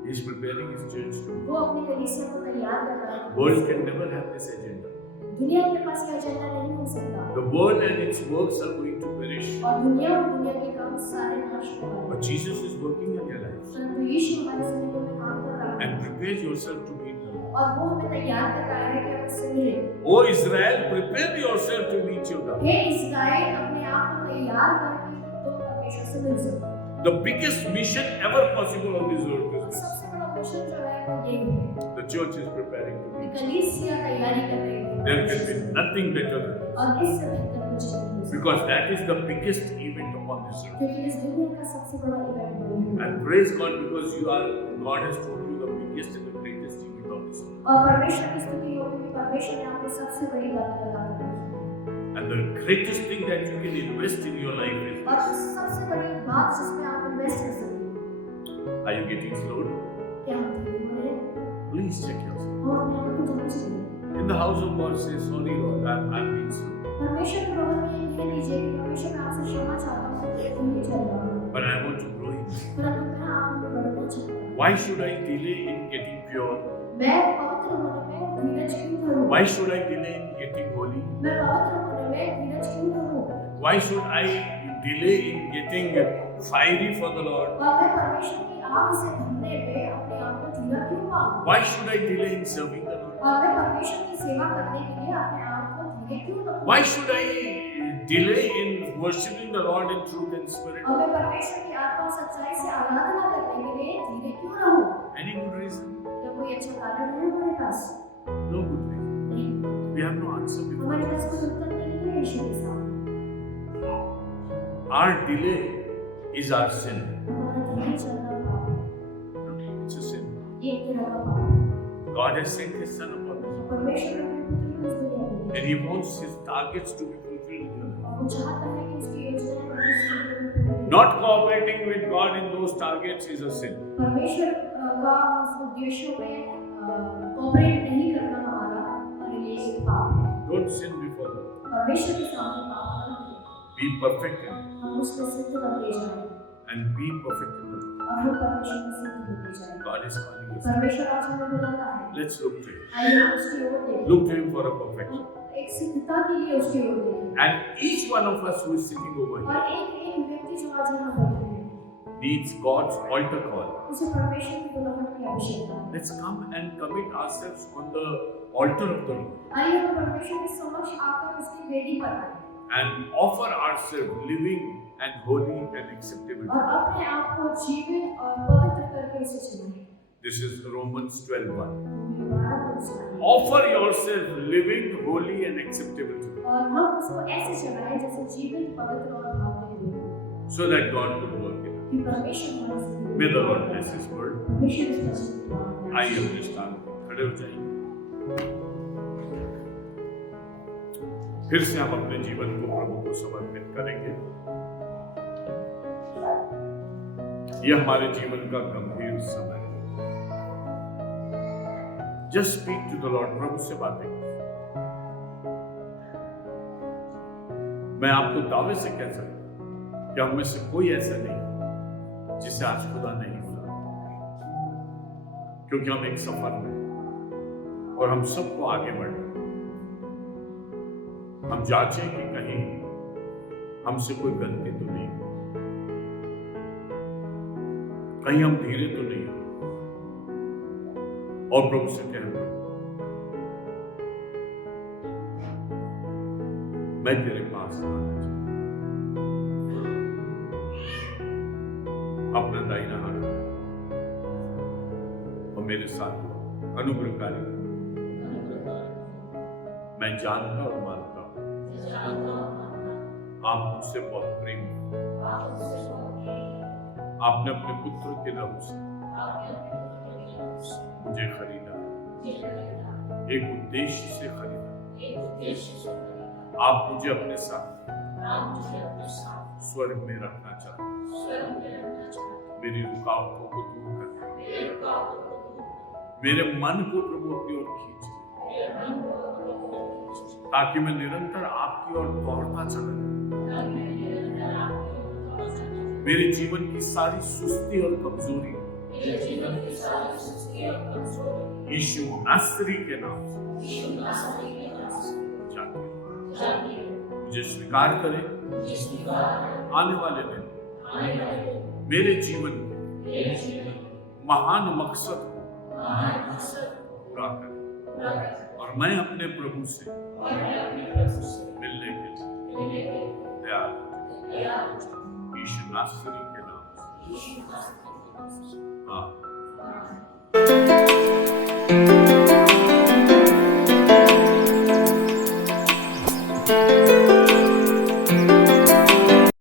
He is preparing His church to. वो अपनी कलीसिया को तैयार कर रहा है World can never have this agenda. दुनिया के पास ये एजेंडा नहीं हो सकता The world and its works are going to perish. और दुनिया के काम सारे नाश हो रहे हैं But Jesus is working on your lives. परंतु यीशु हमारे जिंदगी में काम कर रहा है And prepare yourself to meet the Lord. और वो हमें तैयार कर रहा है कि हम उससे मिलें O Israel, prepare yourself to meet your God. हे इस्राएल अपने आप को तैयार करके तुम परमेश्वर से मिल सको The biggest mission ever possible on this earth is और this. सबसे बड़ा मिशन जो है वो यही है The church is preparing to कि meet. कलीसिया तैयारी कर रही है There can be nothing better than this. और इससे बेहतर कुछ नहीं हो सकता Because that is the biggest event upon this earth. क्योंकि इस दुनिया का सबसे बड़ा इवेंट वही है And praise God because God has told you the biggest and the greatest event of this earth. और परमेश्वर की स्तुति हो क्योंकि परमेश्वर ने आपको सबसे बड़ी बात बता दी And the greatest thing that you can invest in your life is और this. सबसे बड़ी बात जिसमें आप इन्वेस्ट कर सकते Are you getting slowed? हैं क्या हम धीरे हो रहे हैं Please check yourself. हम अपने आप को जांच लीजिए In the house of God, say, sorry Lord, I'm being slow. परमेश्वर के भवन में ये कह दीजिए कि परमेश्वर मैं आपसे क्षमा चाहता हूँ कि तुम नहीं चल रहा हूँ But I want to grow in you. परंतु मैं आप में बढ़ना चाहता हूँ Why should I delay in getting pure? मैं पवित्र होने में धीरज क्यों धरूँ Why should I delay in getting holy? मैं पवित्र होने में धीरज क्यों धरूँ Why should I delay in getting fiery for the Lord? और मैं परमेश्वर की आग से धरने में अपने आप को धीरा क्यों पाऊँ Why should I delay in serving the Lord? और मैं परमेश्वर की सेवा करने के लिए अपने आप को धीरे क्यों रखूँ Why should I delay in worshiping the Lord in truth and spirit? और मैं परमेश्वर की आत्मा और सच्चाई से आराधना करने के लिए धीरे क्यों रहूँ Any good reason? क्या कोई अच्छा have no answer before हमारे पास Jesus. कोई उत्तर नहीं है यीशु के सामने। Our delay is our sin. हमारा धीरे चलना पाप है। It's a sin. ये एक तरह का पाप है। God has sent His Son upon us, परमेश्वर ने अपने पुत्र को इस दुनिया में भेजा and He wants His targets to be fulfilled in your life. और वो चाहता है कि उसकी योजनाएं उसके लिए पूरी हो। Not cooperating with God in those targets is a sin. परमेश्वर का उस उद्देश्यों में कोऑपरेट नहीं करना हमारे लिए एक पाप है। Don't sin before God. परमेश्वर के सामने पाप न करें। Be perfect in it, हम उसमें सिद्ध बनते जाएं and be perfect in it. और हम परमेश्वर में सिद्ध होते जाएं। God is calling us. परमेश्वर आज हमें बुलाता है। Let's look to Him. आइए हम उसकी ओर देखें। Look to Him for a perfection. एक सिद्धता के लिए उसकी ओर देखें। And each one of us who is sitting over और here एक व्यक्ति जो आज यहाँ बैठे हैं, needs God's altar call. उसे परमेश्वर की बुलाहट की आवश्यकता है। Let's come and commit ourselves on the altar of the Lord आइए हम परमेश्वर के समक्ष आकर उसकी वेदी पर आए and offer ourselves living and holy and acceptable. और अपने आप को जीवित और पवित्र करके उसे चुनें। This is Romans 12:1. हमें 12 को सुनाएं। Offer yourself living, holy and acceptable to God, और हम उसको ऐसे चलाएं जैसे जीवित पवित्र और भावने हुए so that God could work in us. कि परमेश्वर हमारे जिंदगी May the Lord bless His word. परमेश्वर इस वचन को पालन करें। आइए अपने स्थान पर खड़े हो जाइए। फिर से हम अपने जीवन को प्रभु को समर्पित करेंगे। यह हमारे जीवन का गंभीर समय है। Just speak to the Lord. प्रभु से बातें करें। मैं आपको दावे से कह सकता हूं कि हम में से कोई ऐसा नहीं जिसे आज खुदा नहीं बुला, क्योंकि हम एक सफर में और हम सबको आगे बढ़ना। हम जांचें कि कहीं हमसे कोई गलती तो नहीं, कहीं हम धीरे तो नहीं, और प्रभु से कहना मैं तेरे पास आना चाहता हूं। अपना दाहिना हाथ और मेरे साथ अनुग्रहकारी मैं जानता और मानता हूं आप मुझसे बहुत प्रेम, आपने अपने पुत्र के लहू से मुझे खरीदा, एक उद्देश्य से खरीदा। आप मुझे अपने साथ स्वर्ग में रखना चाहते हैं। मेरी रुकावटों को दूर कर, मेरे मन को प्रभु अपनी ओर खींच, ताकि मैं निरंतर आपकी ओर दौड़ता चला जाऊं। मेरे जीवन की सारी सुस्ती और कमजोरी यीशु नासरी के नाम से मुझे स्वीकार करें। आने वाले दिन मेरे जीवन के महान मकसद को पूरा करें और मैं अपने प्रभु से मिलने के लिए तैयार हूं। यीशु नासरी के नाम से। हाँ।